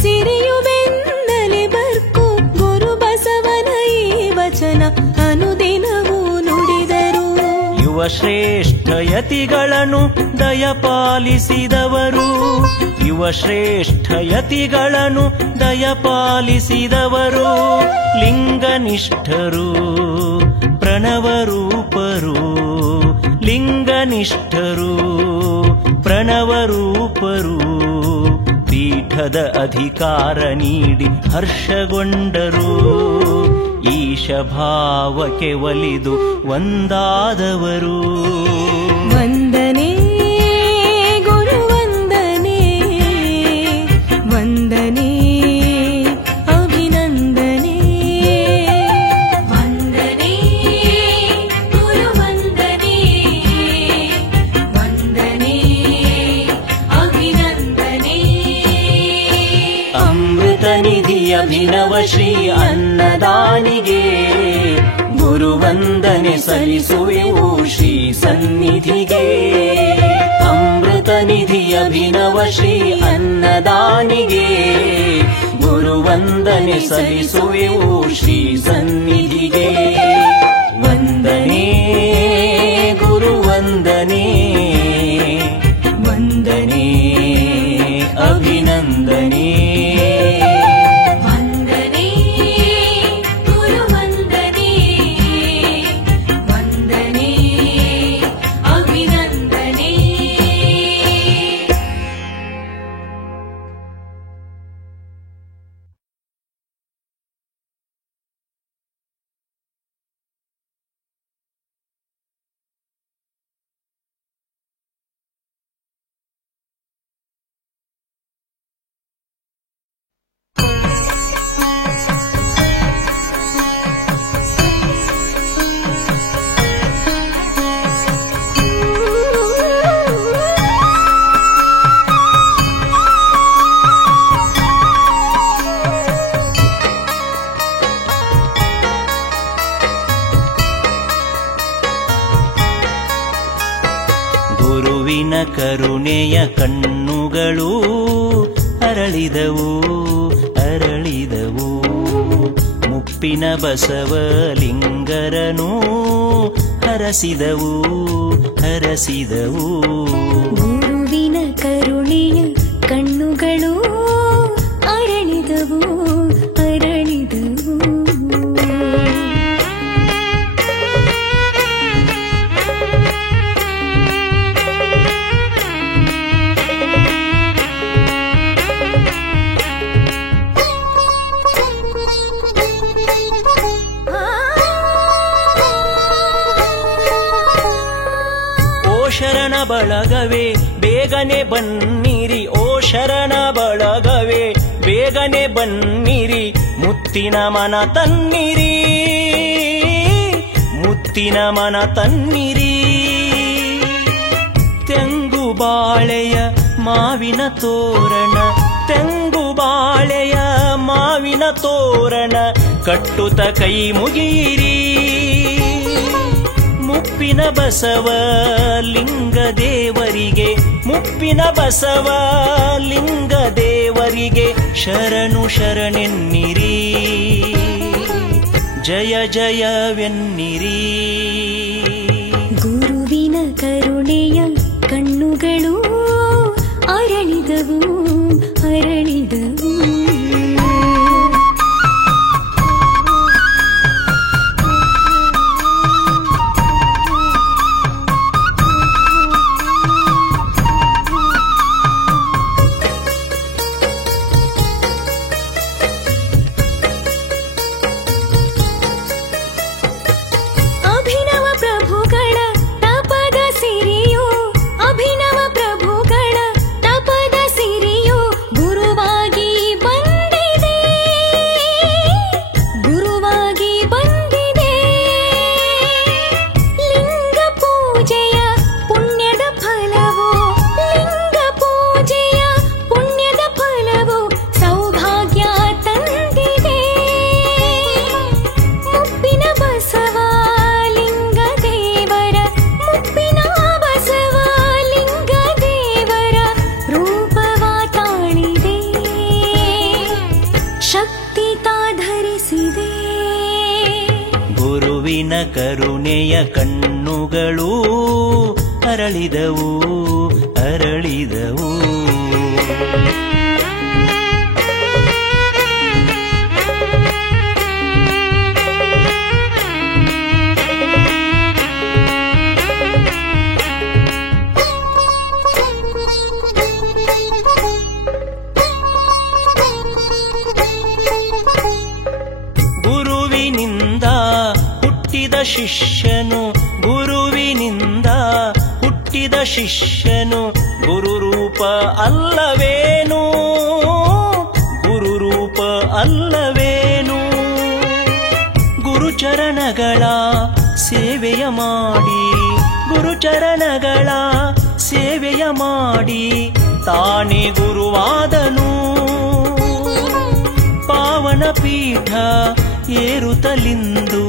ಸಿರಿಯು ಬೆನ್ನಲಿ ಬರ್ಕು, ಗುರು ಬಸವನ ಈ ವಚನ ಅನುದಿನವೂ ನುಡಿದರು. ಯುವ ಶ್ರೇಷ್ಠ ಯತಿಗಳನ್ನು ದಯಪಾಲಿಸಿದವರು, ಯುವ ಶ್ರೇಷ್ಠ ಯತಿಗಳನ್ನು ದಯಪಾಲಿಸಿದವರು. ಲಿಂಗನಿಷ್ಠರು ಪ್ರಣವರೂಪರು, ಲಿಂಗನಿಷ್ಠರು ಪ್ರಣವರೂಪರು. ಪೀಠದ ಅಧಿಕಾರ ನೀಡಿ ಹರ್ಷಗೊಂಡರು. ಈಶ ಭಾವಕ್ಕೆ ಒಲಿದು ಒಂದಾದವರು. ವಂದನೆ ಗುರು ವಂದನೆ, ವಂದನೆ ಅಭಿನಂದನೆ. ವಂದನೆ ಗುರು ವಂದನೆ, ವಂದನೆ ಅಭಿನಂದನೆ. ಅಮೃತ ನಿಧಿ ಅಭಿನವ ಶ್ರೀ ಅನ್ನದಾನಿಗೆ ಗುರುವಂದನೆ ಸಲ್ಲಿಸುವೆವು ಶ್ರೀ ಸನ್ನಿಧಿಗೆ. ಅಮೃತ ನಿಧಿ ಅಭಿನವ ಶ್ರೀ ಅನ್ನದಾನಿಗೆ ಗುರುವಂದನೆ ಸಲ್ಲಿಸುವೆವು ಶ್ರೀ ಸನ್ನಿಧಿಗೆ. ವಂದನೆ ಗುರು ವಂದನೆ, ವಂದನೆ ಅಭಿನಂದನೆ. ವಂದನೆ ಗುರು ವಂದನೆ, ವಂದನೆ ಅಭಿನಂದನೆ. ಗುರುವಿನ ಕರುಣೆಯ ಕಣ್ಣುಗಳು ಅರಳಿದವು ಅರಳಿದವು. ಮುಪ್ಪಿನ ಬಸವಲಿಂಗರನು ಹರಸಿದವು ಹರಸಿದವು. ಗುರುವಿನ ಕರುಣೆಯ ಕಣ್ಣುಗಳು ಅರಳಿದವು ಅರಳಿದವು. ಬಳಗವೇ ಬೇಗನೆ ಬನ್ನಿರಿ, ಓ ಶರಣ ಬಳಗವೇ ಬೇಗನೆ ಬನ್ನಿರಿ, ಮುತ್ತಿನ ಮನ ತನ್ನಿರಿ, ಮುತ್ತಿನ ಮನ ತನ್ನಿರಿ. ತೆಂಗು ಬಾಳೆಯ ಮಾವಿನ ತೋರಣ, ತೆಂಗು ಬಾಳೆಯ ಮಾವಿನ ತೋರಣ ಕಟ್ಟುತ್ತ ಕೈ ಮುಗಿಯಿರಿ. ಮುಪ್ಪಿನ ಬಸವ ಲಿಂಗ ದೇವರಿಗೆ, ಮುಪ್ಪಿನ ಬಸವ ಲಿಂಗ ದೇವರಿಗೆ ಶರಣು ಶರಣೆನ್ನಿರಿ, ಜಯ ಜಯವೆನ್ನಿರಿ. ಗುರುವಿನ ಕರುಣೆಯ ಕಣ್ಣುಗಳು ಅರಳಿದವು ಅರಳಿದವು. ಗುರುವಿನ ಕರುಣೆಯ ಕಣ್ಣುಗಳು ಅರಳಿದವು ಅರಳಿದವು. ಗುರುವಿನಿಂದ ಹುಟ್ಟಿದ ಶಿಷ್ಯನು, ಗುರುವಿನಿಂದ ಹುಟ್ಟಿದ ಶಿಷ್ಯನು ಗುರುರೂಪ ಅಲ್ಲವೇನು, ಗುರುರೂಪ ಅಲ್ಲವೇನು. ಗುರುಚರಣಗಳ ಸೇವೆಯ ಮಾಡಿ, ಗುರುಚರಣಗಳ ಸೇವೆಯ ಮಾಡಿ ತಾನೇ ಗುರುವಾದನು. ಪಾವನ ಪೀಠ ಏರುತ್ತಲಿಂದು,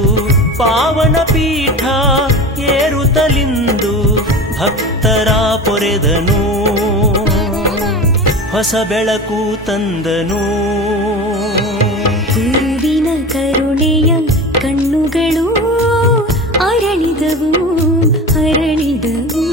ಪಾವನ ಪೀಠ ಏರುತ್ತಲಿಂದು ಭಕ್ತರ ಪೊರೆದನು, ಹೊಸ ಬೆಳಕು ತಂದನು. ಗುರುವಿನ ಕರುಣೆಯ ಕಣ್ಣುಗಳು ಅರಳಿದವು ಅರಳಿದವು.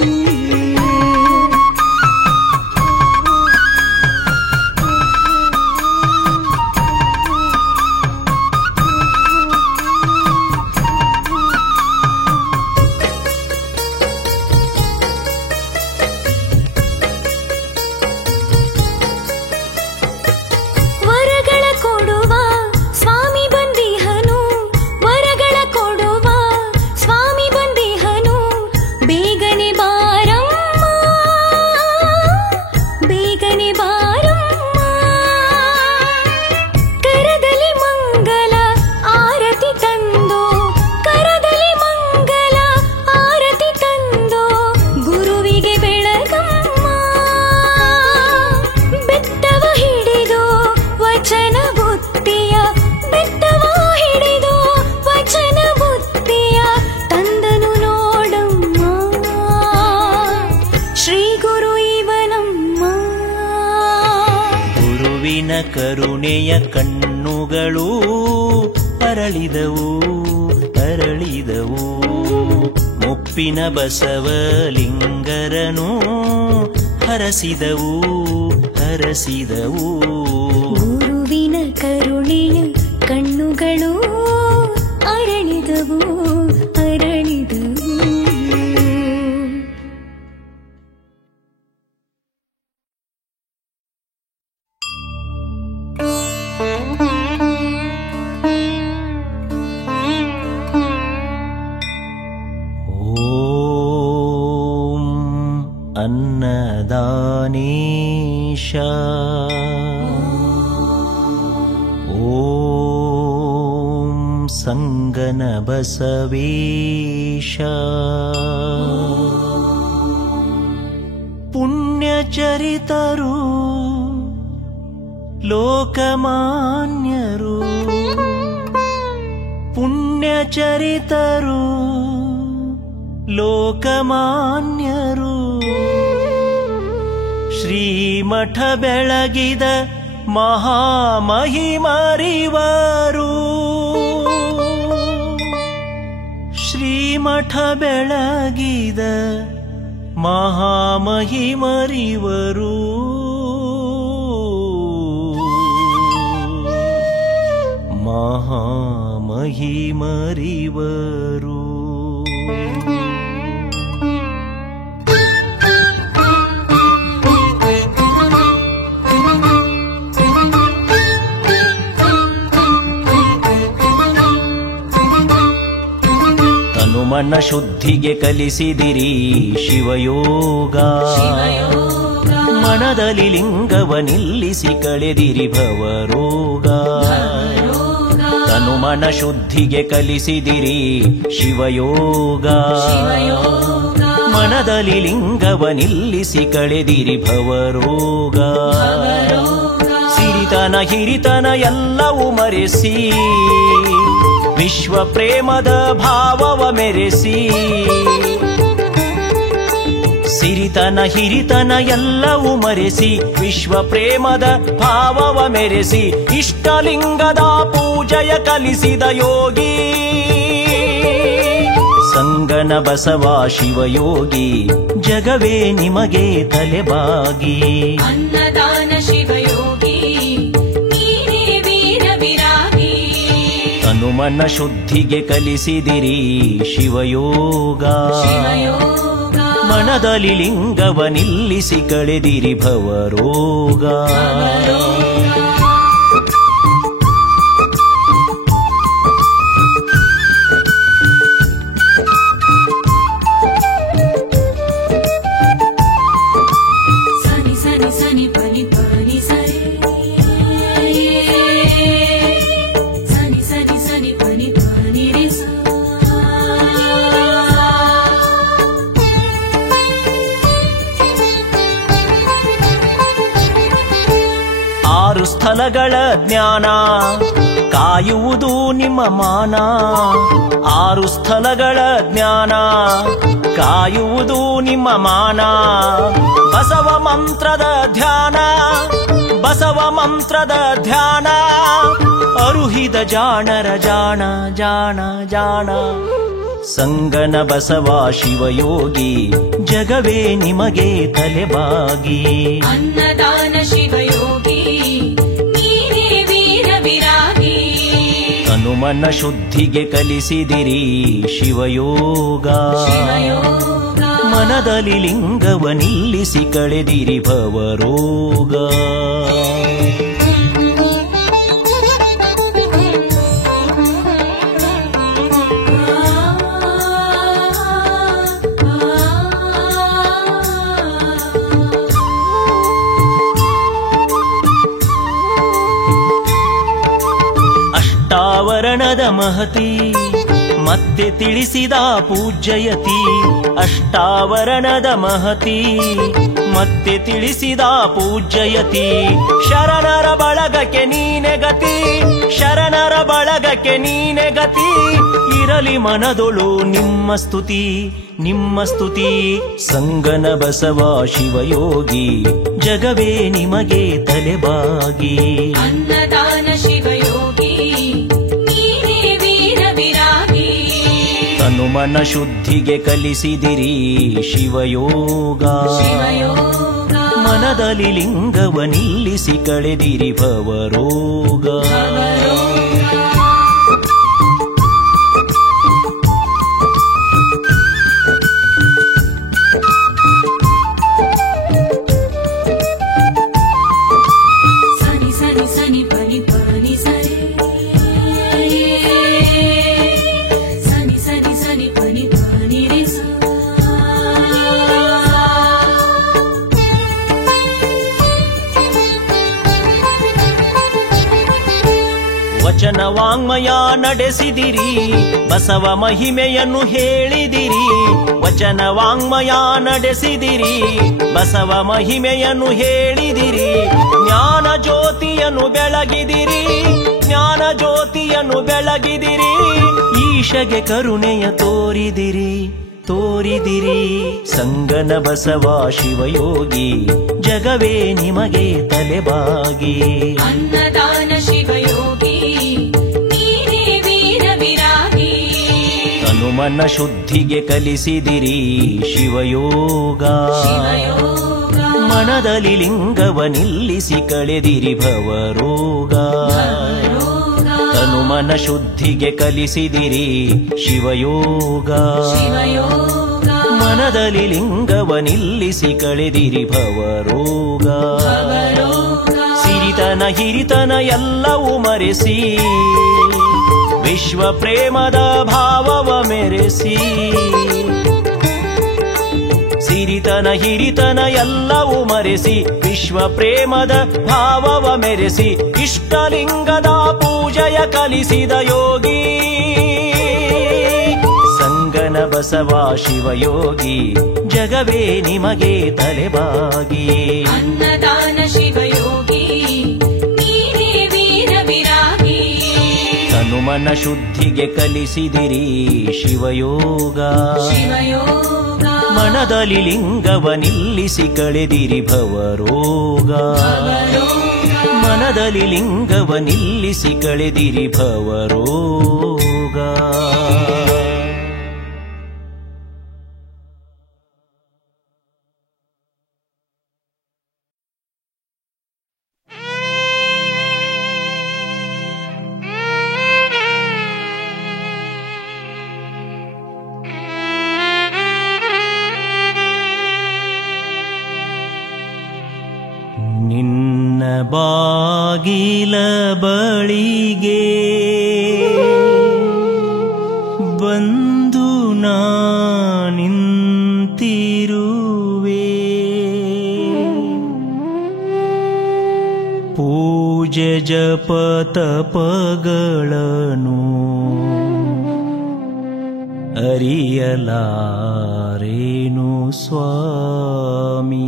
ಕರುಣೆಯ ಕಣ್ಣುಗಳು ಅರಳಿದವು ಅರಳಿದವು. ಮುಪ್ಪಿನ ಬಸವಲಿಂಗರನು ಹರಸಿದವು ಹರಸಿದವು. ಗುರುವಿನ ಕರುಣೆಯ ಕಣ್ಣುಗಳು ಅರಳಿದವು ಅರಳಿದವು. ಅನ್ನದಾನೇಶ ಓಂ ಸಂಗನ ಬಸವೇಶ ಪುಣ್ಯಚರಿತರು ಲೋಕಮಾನ್ಯರು ಪುಣ್ಯಚರಿತರು ಲೋಕಮಾನ್ಯರು ಶ್ರೀಮಠ ಬೆಳಗಿದ ಮಹಾಮಹಿಮರಿವರು ಶ್ರೀಮಠ ಬೆಳಗಿದ ಮಹಾಮಹಿಮರಿವರು ಮಹಾಮಹಿಮರಿವರು ತನುಮನ ಶುದ್ಧಿಗೆ ಕಲಿಸಿದಿರಿ ಶಿವಯೋಗ ಮನದಲ್ಲಿ ಲಿಂಗವ ನಿಲ್ಲಿಸಿ ಕಳೆದಿರಿ ಭವರೋಗ ತನುಮನ ಶುದ್ಧಿಗೆ ಕಲಿಸಿದಿರಿ ಶಿವಯೋಗ ಮನದಲ್ಲಿ ಲಿಂಗವ ನಿಲ್ಲಿಸಿ ಕಳೆದಿರಿ ಭವರೋಗ ಸಿರಿತನ ಹಿರಿತನ ಎಲ್ಲವೂ ಮರೆಸಿ ವಿಶ್ವ ಪ್ರೇಮದ ಭಾವವ ಮೆರೆಸಿ ಸಿರಿತನ ಹಿರಿತನ ಎಲ್ಲವೂ ಮರೆಸಿ ವಿಶ್ವ ಪ್ರೇಮದ ಭಾವವ ಮೆರೆಸಿ ಇಷ್ಟಲಿಂಗದ ಪೂಜೆಯ ಕಲಿಸಿದ ಯೋಗಿ ಸಂಗನ ಬಸವ ಶಿವಯೋಗಿ ಜಗವೇ ನಿಮಗೆ ತಲೆಬಾಗಿ ಅನ್ನದಾನ ಶಿವಯೋಗಿ ನೀನೇ ವೀರ ವಿರಾಗಿ ತನುಮನ ಶುದ್ಧಿಗೆ ಕಲಿಸಿದಿರಿ ಶಿವಯೋಗ ಮನದಲ್ಲಿ ಲಿಂಗವ ನಿಲ್ಲಿಸಿ ಕಳೆದಿರಿ ಭವರೋಗ ಸನಿ ಸನಿ ಸನಿ ಪನಿ ಪನಿ ಸರಿ ಸನಿ ಸನಿ ಸನಿ ಪನಿ ಪನಿ ರೆ ಸಾ ಆರು ಸ್ಥಳಗಳ ಜ್ಞಾನ ಕಾಯುವುದು ನಿಮ್ಮ ಮಾನ ಆರು ಸ್ಥಳಗಳ ಜ್ಞಾನ ಕಾಯುವುದು ನಿಮ್ಮ ಮಾನ ಬಸವ ಮಂತ್ರದ ಧ್ಯಾನ ಬಸವ ಮಂತ್ರದ ಧ್ಯಾನ ಅರುಹಿದ ಜಾಣರ ಜಾಣ ಜಾಣ ಜಾಣ ಸಂಗನ ಬಸವ ಶಿವಯೋಗಿ ಜಗವೇ ನಿಮಗೆ ತಲೆಬಾಗಿ ಅನ್ನದಾನ ಶಿವಯೋಗಿ ನೀನೇ ವೀರ ವಿರಾಗಿ ಹನುಮನ ಶುದ್ಧಿಗೆ ಕಲಿಸಿದಿರಿ ಶಿವಯೋಗ ಮನದಲ್ಲಿ ಲಿಂಗವ ನಿಲ್ಲಿಸಿ ಕಳೆದಿರಿ ಭವರೋಗ ಅಷ್ಟಾವರಣದ ಮಹತಿ ಮತ್ತೆ ತಿಳಿಸಿದ ಪೂಜ್ಯಯತಿ ಅಷ್ಟಾವರಣದ ಮಹತಿ ಮತ್ತೆ ತಿಳಿಸಿದ ಪೂಜ್ಯಯತಿ ಶರಣರ ಬಳಗಕ್ಕೆ ನೀನೆ ಗತಿ ಶರಣರ ಬಳಗಕ್ಕೆ ನೀನೆ ಗತಿ ಇರಲಿ ಮನದೊಳು ನಿಮ್ಮ ಸ್ತುತಿ ನಿಮ್ಮ ಸ್ತುತಿ ಸಂಗನ ಬಸವ ಶಿವಯೋಗಿ ಜಗವೇ ನಿಮಗೆ ತಲೆಬಾಗಿ ಅನ್ನದಾನ ಶಿವಯೋಗಿ ನೀನೇ ವೀರ ವಿರಾಗಿ ಹನುಮನ ಶುದ್ಧಿಗೆ ಕಲಿಸಿದಿರಿ ಶಿವಯೋಗ ಮನದಲ್ಲಿ ಲಿಂಗವ ನಿಲ್ಲಿಸಿ ಕಳೆದಿರಿ ಭವರೋಗ ಸನಿ ಸನಿ ಸನಿ ಪನಿ ಪನಿ ಸರಿ ಸನಿ ಸನಿ ಸನಿ ಪನಿ ಪನಿ ರೆ ಸಾ ವಚನ ವಾಂಗ್ಮಯ ನಡೆಸಿದಿರಿ, ಬಸವ ಮಹಿಮೆಯನ್ನು ಹೇಳಿದಿರಿ. ವಚನ ವಾಂಗ್ಮಯ ನಡೆಸಿದಿರಿ, ಬಸವ ಮಹಿಮೆಯನ್ನು ಹೇಳಿದಿರಿ. ಜ್ಞಾನ ಜ್ಯೋತಿಯನ್ನು ಬೆಳಗಿದಿರಿ, ಜ್ಞಾನ ಜ್ಯೋತಿಯನ್ನು ಬೆಳಗಿದಿರಿ. ಈಶಗೆ ಕರುಣೆಯ ತೋರಿದಿರಿ, ತೋರಿದಿರಿ. ಸಂಗನ ಬಸವ ಶಿವಯೋಗಿ, ಜಗವೇ ನಿಮಗೆ ತಲೆಬಾಗಿ. ಅನ್ನದಾನ ಶಿವಯೋಗಿ, ನೀನೇ ವೀರ ವಿರಾಗಿ. ತನುಮನ ಶುದ್ಧಿಗೆ ಕಲಿಸಿದಿರಿ ಶಿವಯೋಗ. ಶಿವಯೋಗ, ಮನದಲ್ಲಿ ಲಿಂಗವ ನಿಲ್ಲಿಸಿ ಕಳೆದಿರಿ ಭವರೋಗ. ತನುಮನ ಶುದ್ಧಿಗೆ ಕಲಿಸಿದಿರಿ ಶಿವಯೋಗ. ಶಿವಯೋಗ, ಮನದಲ್ಲಿ ಲಿಂಗವ ನಿಲ್ಲಿಸಿ ಕಳೆದಿರಿ ಭವರೋಗ. ಭವರೋಗ. ಸಿರಿತನ ಹಿರಿತನ ಎಲ್ಲವೂ ಮರೆಸಿ, ವಿಶ್ವ ಪ್ರೇಮದ ಭಾವವ ಮೆರೆಸಿ. ಸಿರಿತನ ಹಿರಿತನ ಎಲ್ಲವೂ ಮರೆಸಿ, ವಿಶ್ವ ಪ್ರೇಮದ ಭಾವವ ಮೆರೆಸಿ. ಇಷ್ಟಲಿಂಗದ ಪೂಜೆಯ ಕಲಿಸಿದ ಯೋಗಿ, ಸಂಗನ ಬಸವ ಶಿವಯೋಗಿ, ಜಗವೇ ನಿಮಗೆ ತಲೆಬಾಗಿ. ಅನ್ನದಾನ ಶಿವಯೋಗಿ, ನೀನೇ ವೀರ ವಿರಾಗಿ. ತನುಮನ ಶುದ್ಧಿಗೆ ಕಲಿಸಿದಿರಿ ಶಿವಯೋಗ. ಶಿವಯೋಗ, ಮನದಲ್ಲಿ ಲಿಂಗವ ನಿಲ್ಲಿಸಿ ಕಳೆದಿರಿ ಭವರೋಗ. ಮನದಲ್ಲಿ ಲಿಂಗವ ನಿಲ್ಲಿಸಿ ಕಳೆದಿರಿ ಭವರೋಗ. ನಿನ್ನ ಬಾಗಿಲ ಬಳಿಗೆ ಬಂದು ನಾ ನಿಂತಿರುವೆ. ಪೂಜೆ ಜಪ ತಪಗಳನ್ನು ಅರಿಯಲಾರೇನು ಸ್ವಾಮಿ.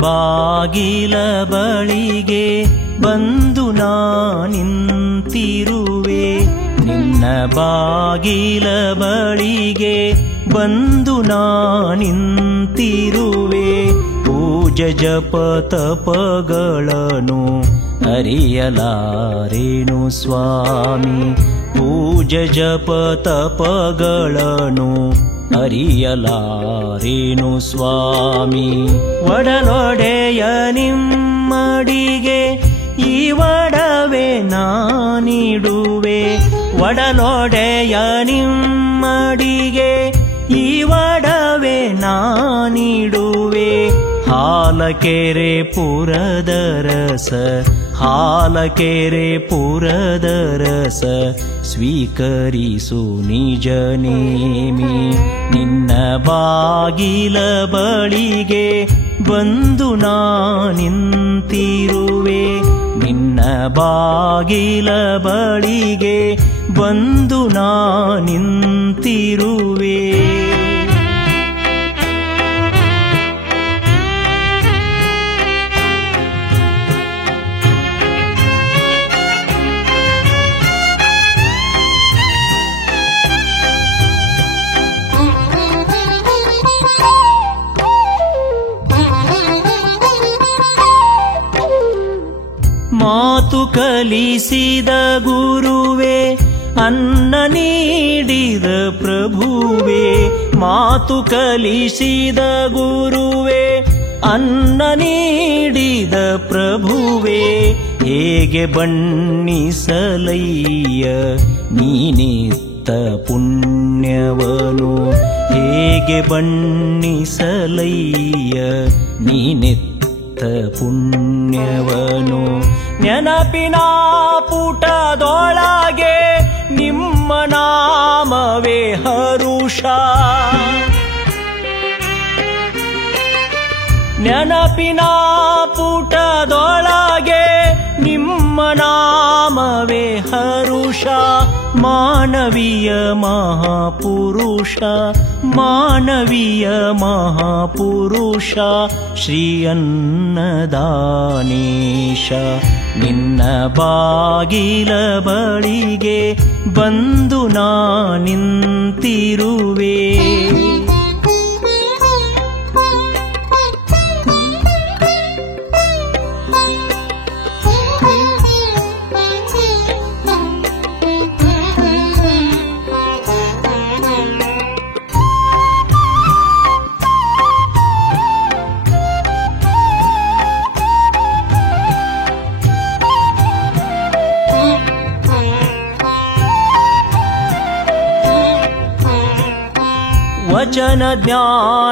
ಬಾಗಿಲ ಬಳಿಗೆ ಬಂದು ನಾ ನಿಂತಿರುವೆ. ನಿನ್ನ ಬಾಗಿಲ ಬಳಿಗೆ ಬಂದು ನಾ ನಿಂತಿರುವೆ. ಪೂಜೆ ಜಪ ತಪಗಳನ್ನು ಅರಿಯಲಾರೇನು ಸ್ವಾಮಿ. ಪೂಜೆ ಜಪ ತಪಗಳನ್ನು ಅರಿಯಲಾರೇನು ಸ್ವಾಮಿ. ಒಡಲೊಡೆಯ ನಿಮ್ಮಡಿಗೆ ಈ ಒಡವೆ ನಾನಿಡುವೆ. ಒಡಲೊಡೆಯ ನಿಮ್ಮಡಿಗೆ ಈ ಒಡವೆ ನಾನಿಡುವೆ. ಹಾಲಕೆರೆ ಪುರದರಸ, ಹಾಲಕೆರೆ ಪುರದರಸ ಸ್ವೀಕರಿಸು ನಿಜ ನೇಮಿ. ನಿನ್ನ ಬಾಗಿಲ ಬಳಿಗೆ ಬಂದು ನಾ ನಿಂತಿರುವೆ. ನಿನ್ನ ಬಾಗಿಲ ಬಳಿಗೆ ಬಂದು ನಾ ನಿಂತಿರುವೆ. ಮಾತು ಕಲಿಸಿದ ಗುರುವೆ, ಅನ್ನ ನೀಡಿದ ಪ್ರಭುವೆ. ಮಾತು ಕಲಿಸಿದ ಗುರುವೆ, ಅನ್ನ ನೀಡಿದ ಪ್ರಭುವೆ. ಹೇಗೆ ಬಣ್ಣಿಸಲಯ್ಯ ನೀನಿತ್ತ ಪುಣ್ಯವನು. ಹೇಗೆ ಬಣ್ಣಿಸಲಯ್ಯ ನೀನಿತ್ತ ತೀರ್ಥ ಪುಣ್ಯವನು ನೆನಪಿನ ಪುಟದೊಳಗೆ ನಿಮ್ಮ ನಾಮವೇ ಹರುಷ ನೆನಪಿನ ಪುಟದೊಳಗೆ ನಿಮ್ಮ ನಾಮವೇ ಹರುಷ ಮಾನವೀಯ ಮಹಾಪುರುಷ ಮಾನವೀಯ ಮಹಾಪುರುಷ ಶ್ರೀ ಅನ್ನದಾನೇಶ ನಿನ್ನ ಬಾಗಿಲ ಬಳಿಗೆ ಬಂದು ನಾ ನಿಂತಿರುವೆ ವಚನ ಜ್ಞಾನಾಮೃತದ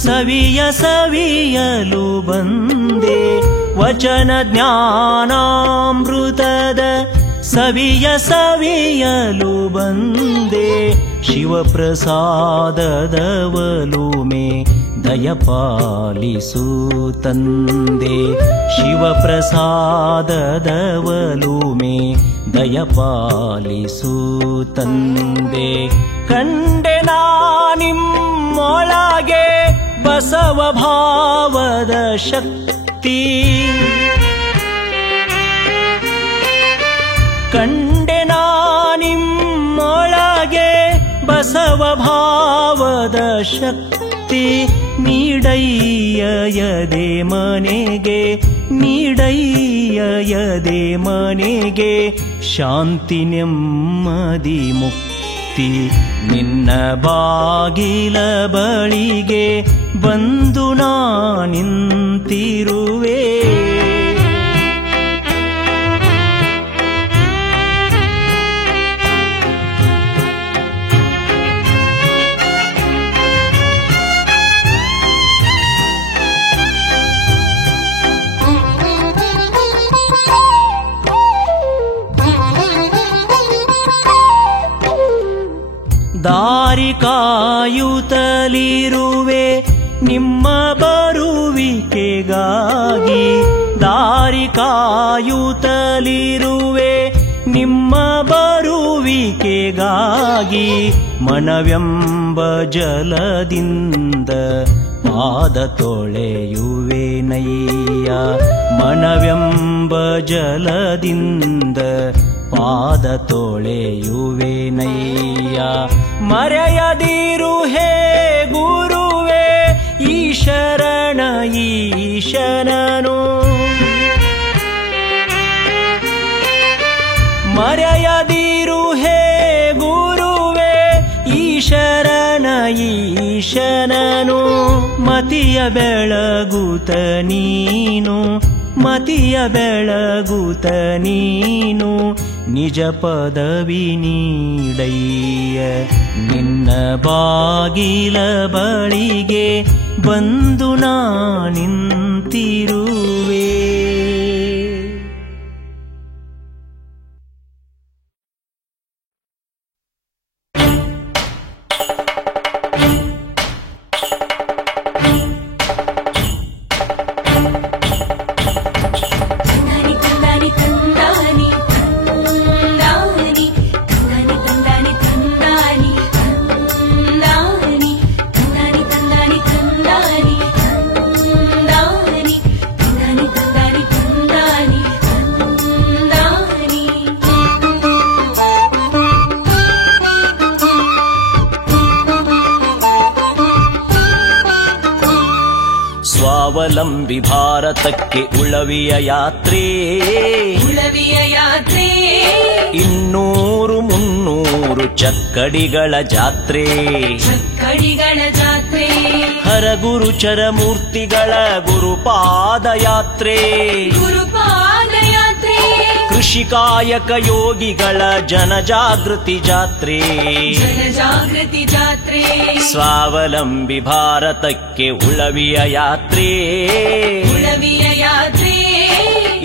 ಸವಿಯ ಸವಿಯಲು ಬಂದೆ ವಚನ ಜ್ಞಾನಾಮೃತದ ಸವಿಯ ಸವಿಯಲು ಬಂದೆ ಶಿವಪ್ರಸಾದದ ಒಲುಮೆ ದಯಪಾಲಿಸು ತಂದೆ ಶಿವಪ್ರಸಾದದ ಒಲುಮೆ ದಯಪಾಲಿಸು ತಂದೆ ಕಂಡೆ ನಾ ನಿಮ್ಮೊಳಗೆ ಬಸವ ಭಾವದ ಶಕ್ತಿ ಕಂಡೆ ನಾ ನಿಮ್ಮೊಳಗೆ ಬಸವ ಭಾವದ ಶಕ್ತಿ ನೀಡಯ್ಯಯದೆ ಮನೆಗೆ ನೀಡಯ್ಯಯದೆ ಮನೆಗೆ ಶಾಂತಿ ನೆಮ್ಮದಿ ಮುಕ್ತಿ ನಿನ್ನ ಬಾಗಿಲ ಬಳಿಗೆ ಬಂದು ನಾ ನಿಂತಿರುವೆ ದಾರಿ ಕಾಯುತ್ತಲಿರುವೆ ನಿಮ್ಮ ಬರುವಿಕೆಗಾಗಿ ದಾರಿ ಕಾಯುತ್ತಲಿರುವೆ ನಿಮ್ಮ ಬರುವಿಕೆಗಾಗಿ ಮನವೆಂಬ ಜಲದಿಂದ ಪಾದ ತೊಳೆಯುವೆ ನಯ್ಯ ಮನವೆಂಬ ಜಲದಿಂದ ಪಾದ ತೊಳೆಯುವೆ ನಯ್ಯ ಮರೆಯದಿರು ಹೇ ಗುರುವೇ ಈಶರಣ ಈಶನನು ಮರೆಯದಿರು ಹೇ ಗುರುವೇ ಈಶರಣ ಈಶನನು ಮತಿಯ ಬೆಳಗುತ ನೀನು ಮತಿಯ ಬೆಳಗುತ ನೀನು ನಿಜ ಪದವಿ ನೀಡಯ್ಯ ನಿನ್ನ ಬಾಗಿಲ ಬಳಿಗೆ ಬಂದು ನಾ ನಿಂತಿರುವೆ ಸ್ವಾವಲಂಬಿ ಭಾರತಕ್ಕೆ ಉಳವಿಯ ಯಾತ್ರೆ 200-300 ಚಕ್ಕಡಿಗಳ ಜಾತ್ರೆ ಹರಗುರುಚರ ಮೂರ್ತಿಗಳ ಗುರುಪಾದ ಯಾತ್ರೆ ಕೃಷಿ ಕಾಯಕ ಯೋಗಿಗಳ ಜನಜಾಗೃತಿ ಜಾತ್ರೆ ಜನಜಾಗೃತಿ ಜಾತ್ರೆ ಸ್ವಾವಲಂಬಿ ಭಾರತಕ್ಕೆ ಉಳವಿಯ ಯಾತ್ರೆ ಉಳವಿಯ ಯಾತ್ರೆ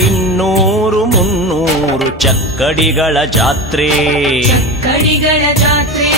200-300 ಚಕ್ಕಡಿಗಳ ಜಾತ್ರೆ ಚಕ್ಕಡಿಗಳ ಜಾತ್ರೆ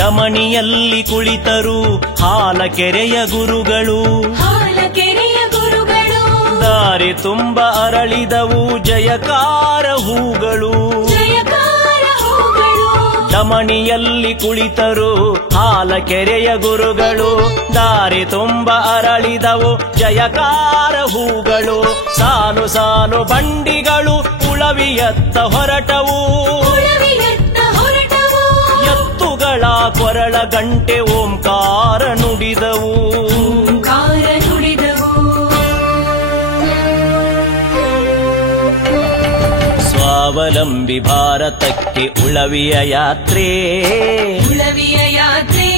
ದಮಣಿಯಲ್ಲಿ ಕುಳಿತರು ಹಾಲಕೆರೆಯ ಗುರುಗಳು ಹಾಲಕೆರೆಯ ಗುರುಗಳು ದಾರಿ ತುಂಬ ಅರಳಿದವು ಜಯಕಾರ ಹೂಗಳು ಜಯಕಾರ ಹೂಗಳು ದಮಣಿಯಲ್ಲಿ ಕುಳಿತರು ಹಾಲಕೆರೆಯ ಗುರುಗಳು ದಾರಿ ತುಂಬ ಅರಳಿದವು ಜಯಕಾರ ಹೂಗಳು ಸಾಲು ಸಾಲು ಬಂಡಿಗಳು ಉಳವಿಯತ್ತ ಹೊರಟವು ಉಳವಿಯತ್ತ ಹೊರಟವು ಎತ್ತುಗಳ ಕೊರಳ ಗಂಟೆ ಓಂಕಾರ ನುಡಿದವು ಓಂಕಾರ ನುಡಿದವು ಸ್ವಾವಲಂಬಿ ಭಾರತಕ್ಕೆ ಉಳವಿಯ ಯಾತ್ರೆ ಉಳವಿಯ ಯಾತ್ರೆ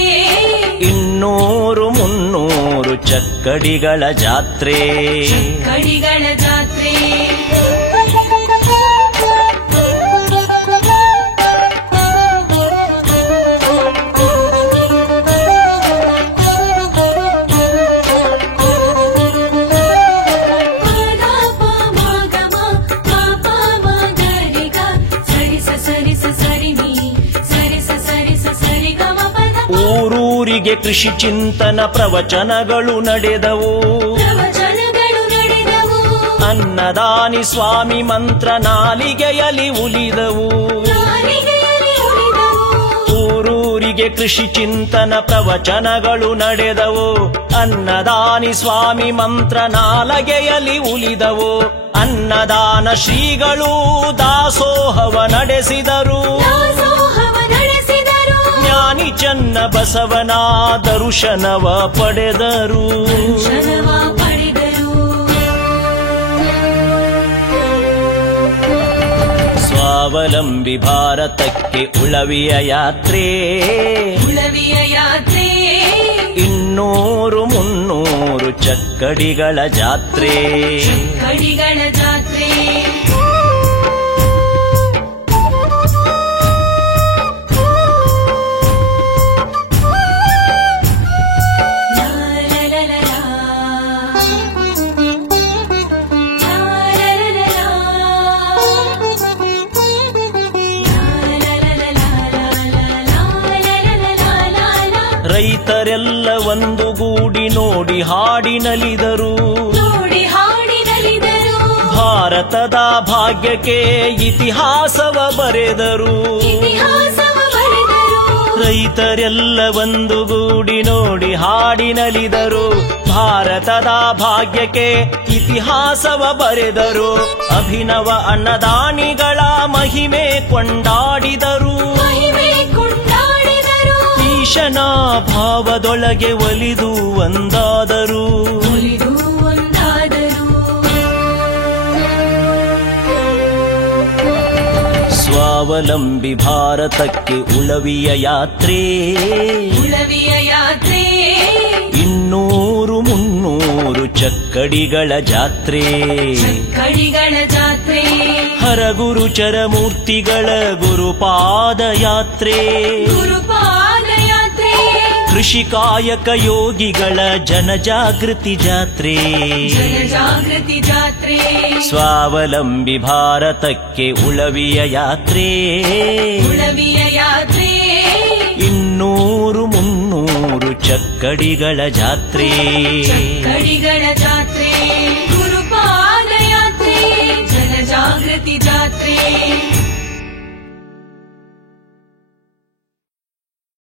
200-300 ಚಕ್ಕಡಿಗಳ ಜಾತ್ರೆ ಚಕ್ಕಡಿಗಳ ಜಾತ್ರೆ ಊರೂರಿಗೆ ಕೃಷಿ ಚಿಂತನ ಪ್ರವಚನಗಳು ನಡೆದವು ಪ್ರವಚನಗಳು ನಡೆದವು ಅನ್ನದಾನಿ ಸ್ವಾಮಿ ಮಂತ್ರ ನಾಲಿಗೆಯಲ್ಲಿ ಉಲಿದವು ನಾಲಿಗೆಯಲ್ಲಿ ಉಳಿದವು ಊರೂರಿಗೆ ಕೃಷಿ ಚಿಂತನ ಪ್ರವಚನಗಳು ನಡೆದವು ಅನ್ನದಾನಿ ಸ್ವಾಮಿ ಮಂತ್ರ ನಾಲಿಗೆಯಲ್ಲಿ ಉಲಿದವು ಅನ್ನದಾನ ಶ್ರೀಗಳು ದಾಸೋಹವ ನಡೆಸಿದರು ದಾಸೋಹವ ನಡೆಸಿದರು ಜ್ಞಾನಿ ಚನ್ನ ಬಸವನ ದರ್ಶನವ ಪಡೆದರು ದರ್ಶನವ ಪಡೆದರು ಸ್ವಾವಲಂಬಿ ಭಾರತಕ್ಕೆ ಉಳವಿಯ ಯಾತ್ರೆ ಉಳವಿಯ ಯಾತ್ರೆ 200-300 ಚಕ್ಕಡಿಗಳ ಜಾತ್ರೆ ಚಕ್ಕಡಿಗಳ ಜಾತ್ರೆ ರೈತರೆಲ್ಲ ಒಂದುಗೂಡಿ ನೋಡಿ ಹಾಡಿನಲಿದರು ನೋಡಿ ಹಾಡಿನಲಿದರು ಭಾರತದ ಭಾಗ್ಯಕ್ಕೆ ಇತಿಹಾಸವ ಬರೆದರು ಇತಿಹಾಸವ ಬರೆದರು ರೈತರೆಲ್ಲ ಒಂದುಗೂಡಿ ನೋಡಿ ಹಾಡಿನಲಿದರು ಭಾರತದ ಭಾಗ್ಯಕ್ಕೆ ಇತಿಹಾಸವ ಬರೆದರು ಅಭಿನವ ಅನ್ನದಾನಿಗಳ ಮಹಿಮೆ ಕೊಂಡಾಡಿದರು ಮಹಿಮೆ ಕೊಂಡಾಡಿದರು ಈಶನ ಭಾವದೊಳಗೆ ಒಲಿದು ಒಂದಾದರು ಒಲಿದು ಒಂದಾದರು ಸ್ವಾವಲಂಬಿ ಭಾರತಕ್ಕೆ ಉಳವಿಯ ಯಾತ್ರೆ ಉಳವಿಯ ಯಾತ್ರೆ 200-300 ಚಕ್ಕಡಿಗಳ ಜಾತ್ರೆ ಚಕ್ಕಡಿಗಳ ಜಾತ್ರೆ ಹರಗುರುಚರ ಮೂರ್ತಿಗಳ ಗುರುಪಾದ ಯಾತ್ರೆ ಗುರುಪಾದ ಯಾತ್ರೆ ಕೃಷಿ ಕಾಯಕ ಯೋಗಿಗಳ ಜನಜಾಗೃತಿ ಜಾತ್ರೆ ಜನಜಾಗೃತಿ ಜಾತ್ರೆ ಸ್ವಾವಲಂಬಿ ಭಾರತಕ್ಕೆ ಉಳವಿಯ ಯಾತ್ರೆ ಉಳವಿಯ ಯಾತ್ರೆ 200-300 ಚಕ್ಕಡಿಗಳ ಜಾತ್ರೆ ಚಕ್ಕಡಿಗಳ ಜಾತ್ರೆ ಗುರುಪಾದ ಯಾತ್ರೆ ಜನಜಾಗೃತಿ ಜಾತ್ರೆ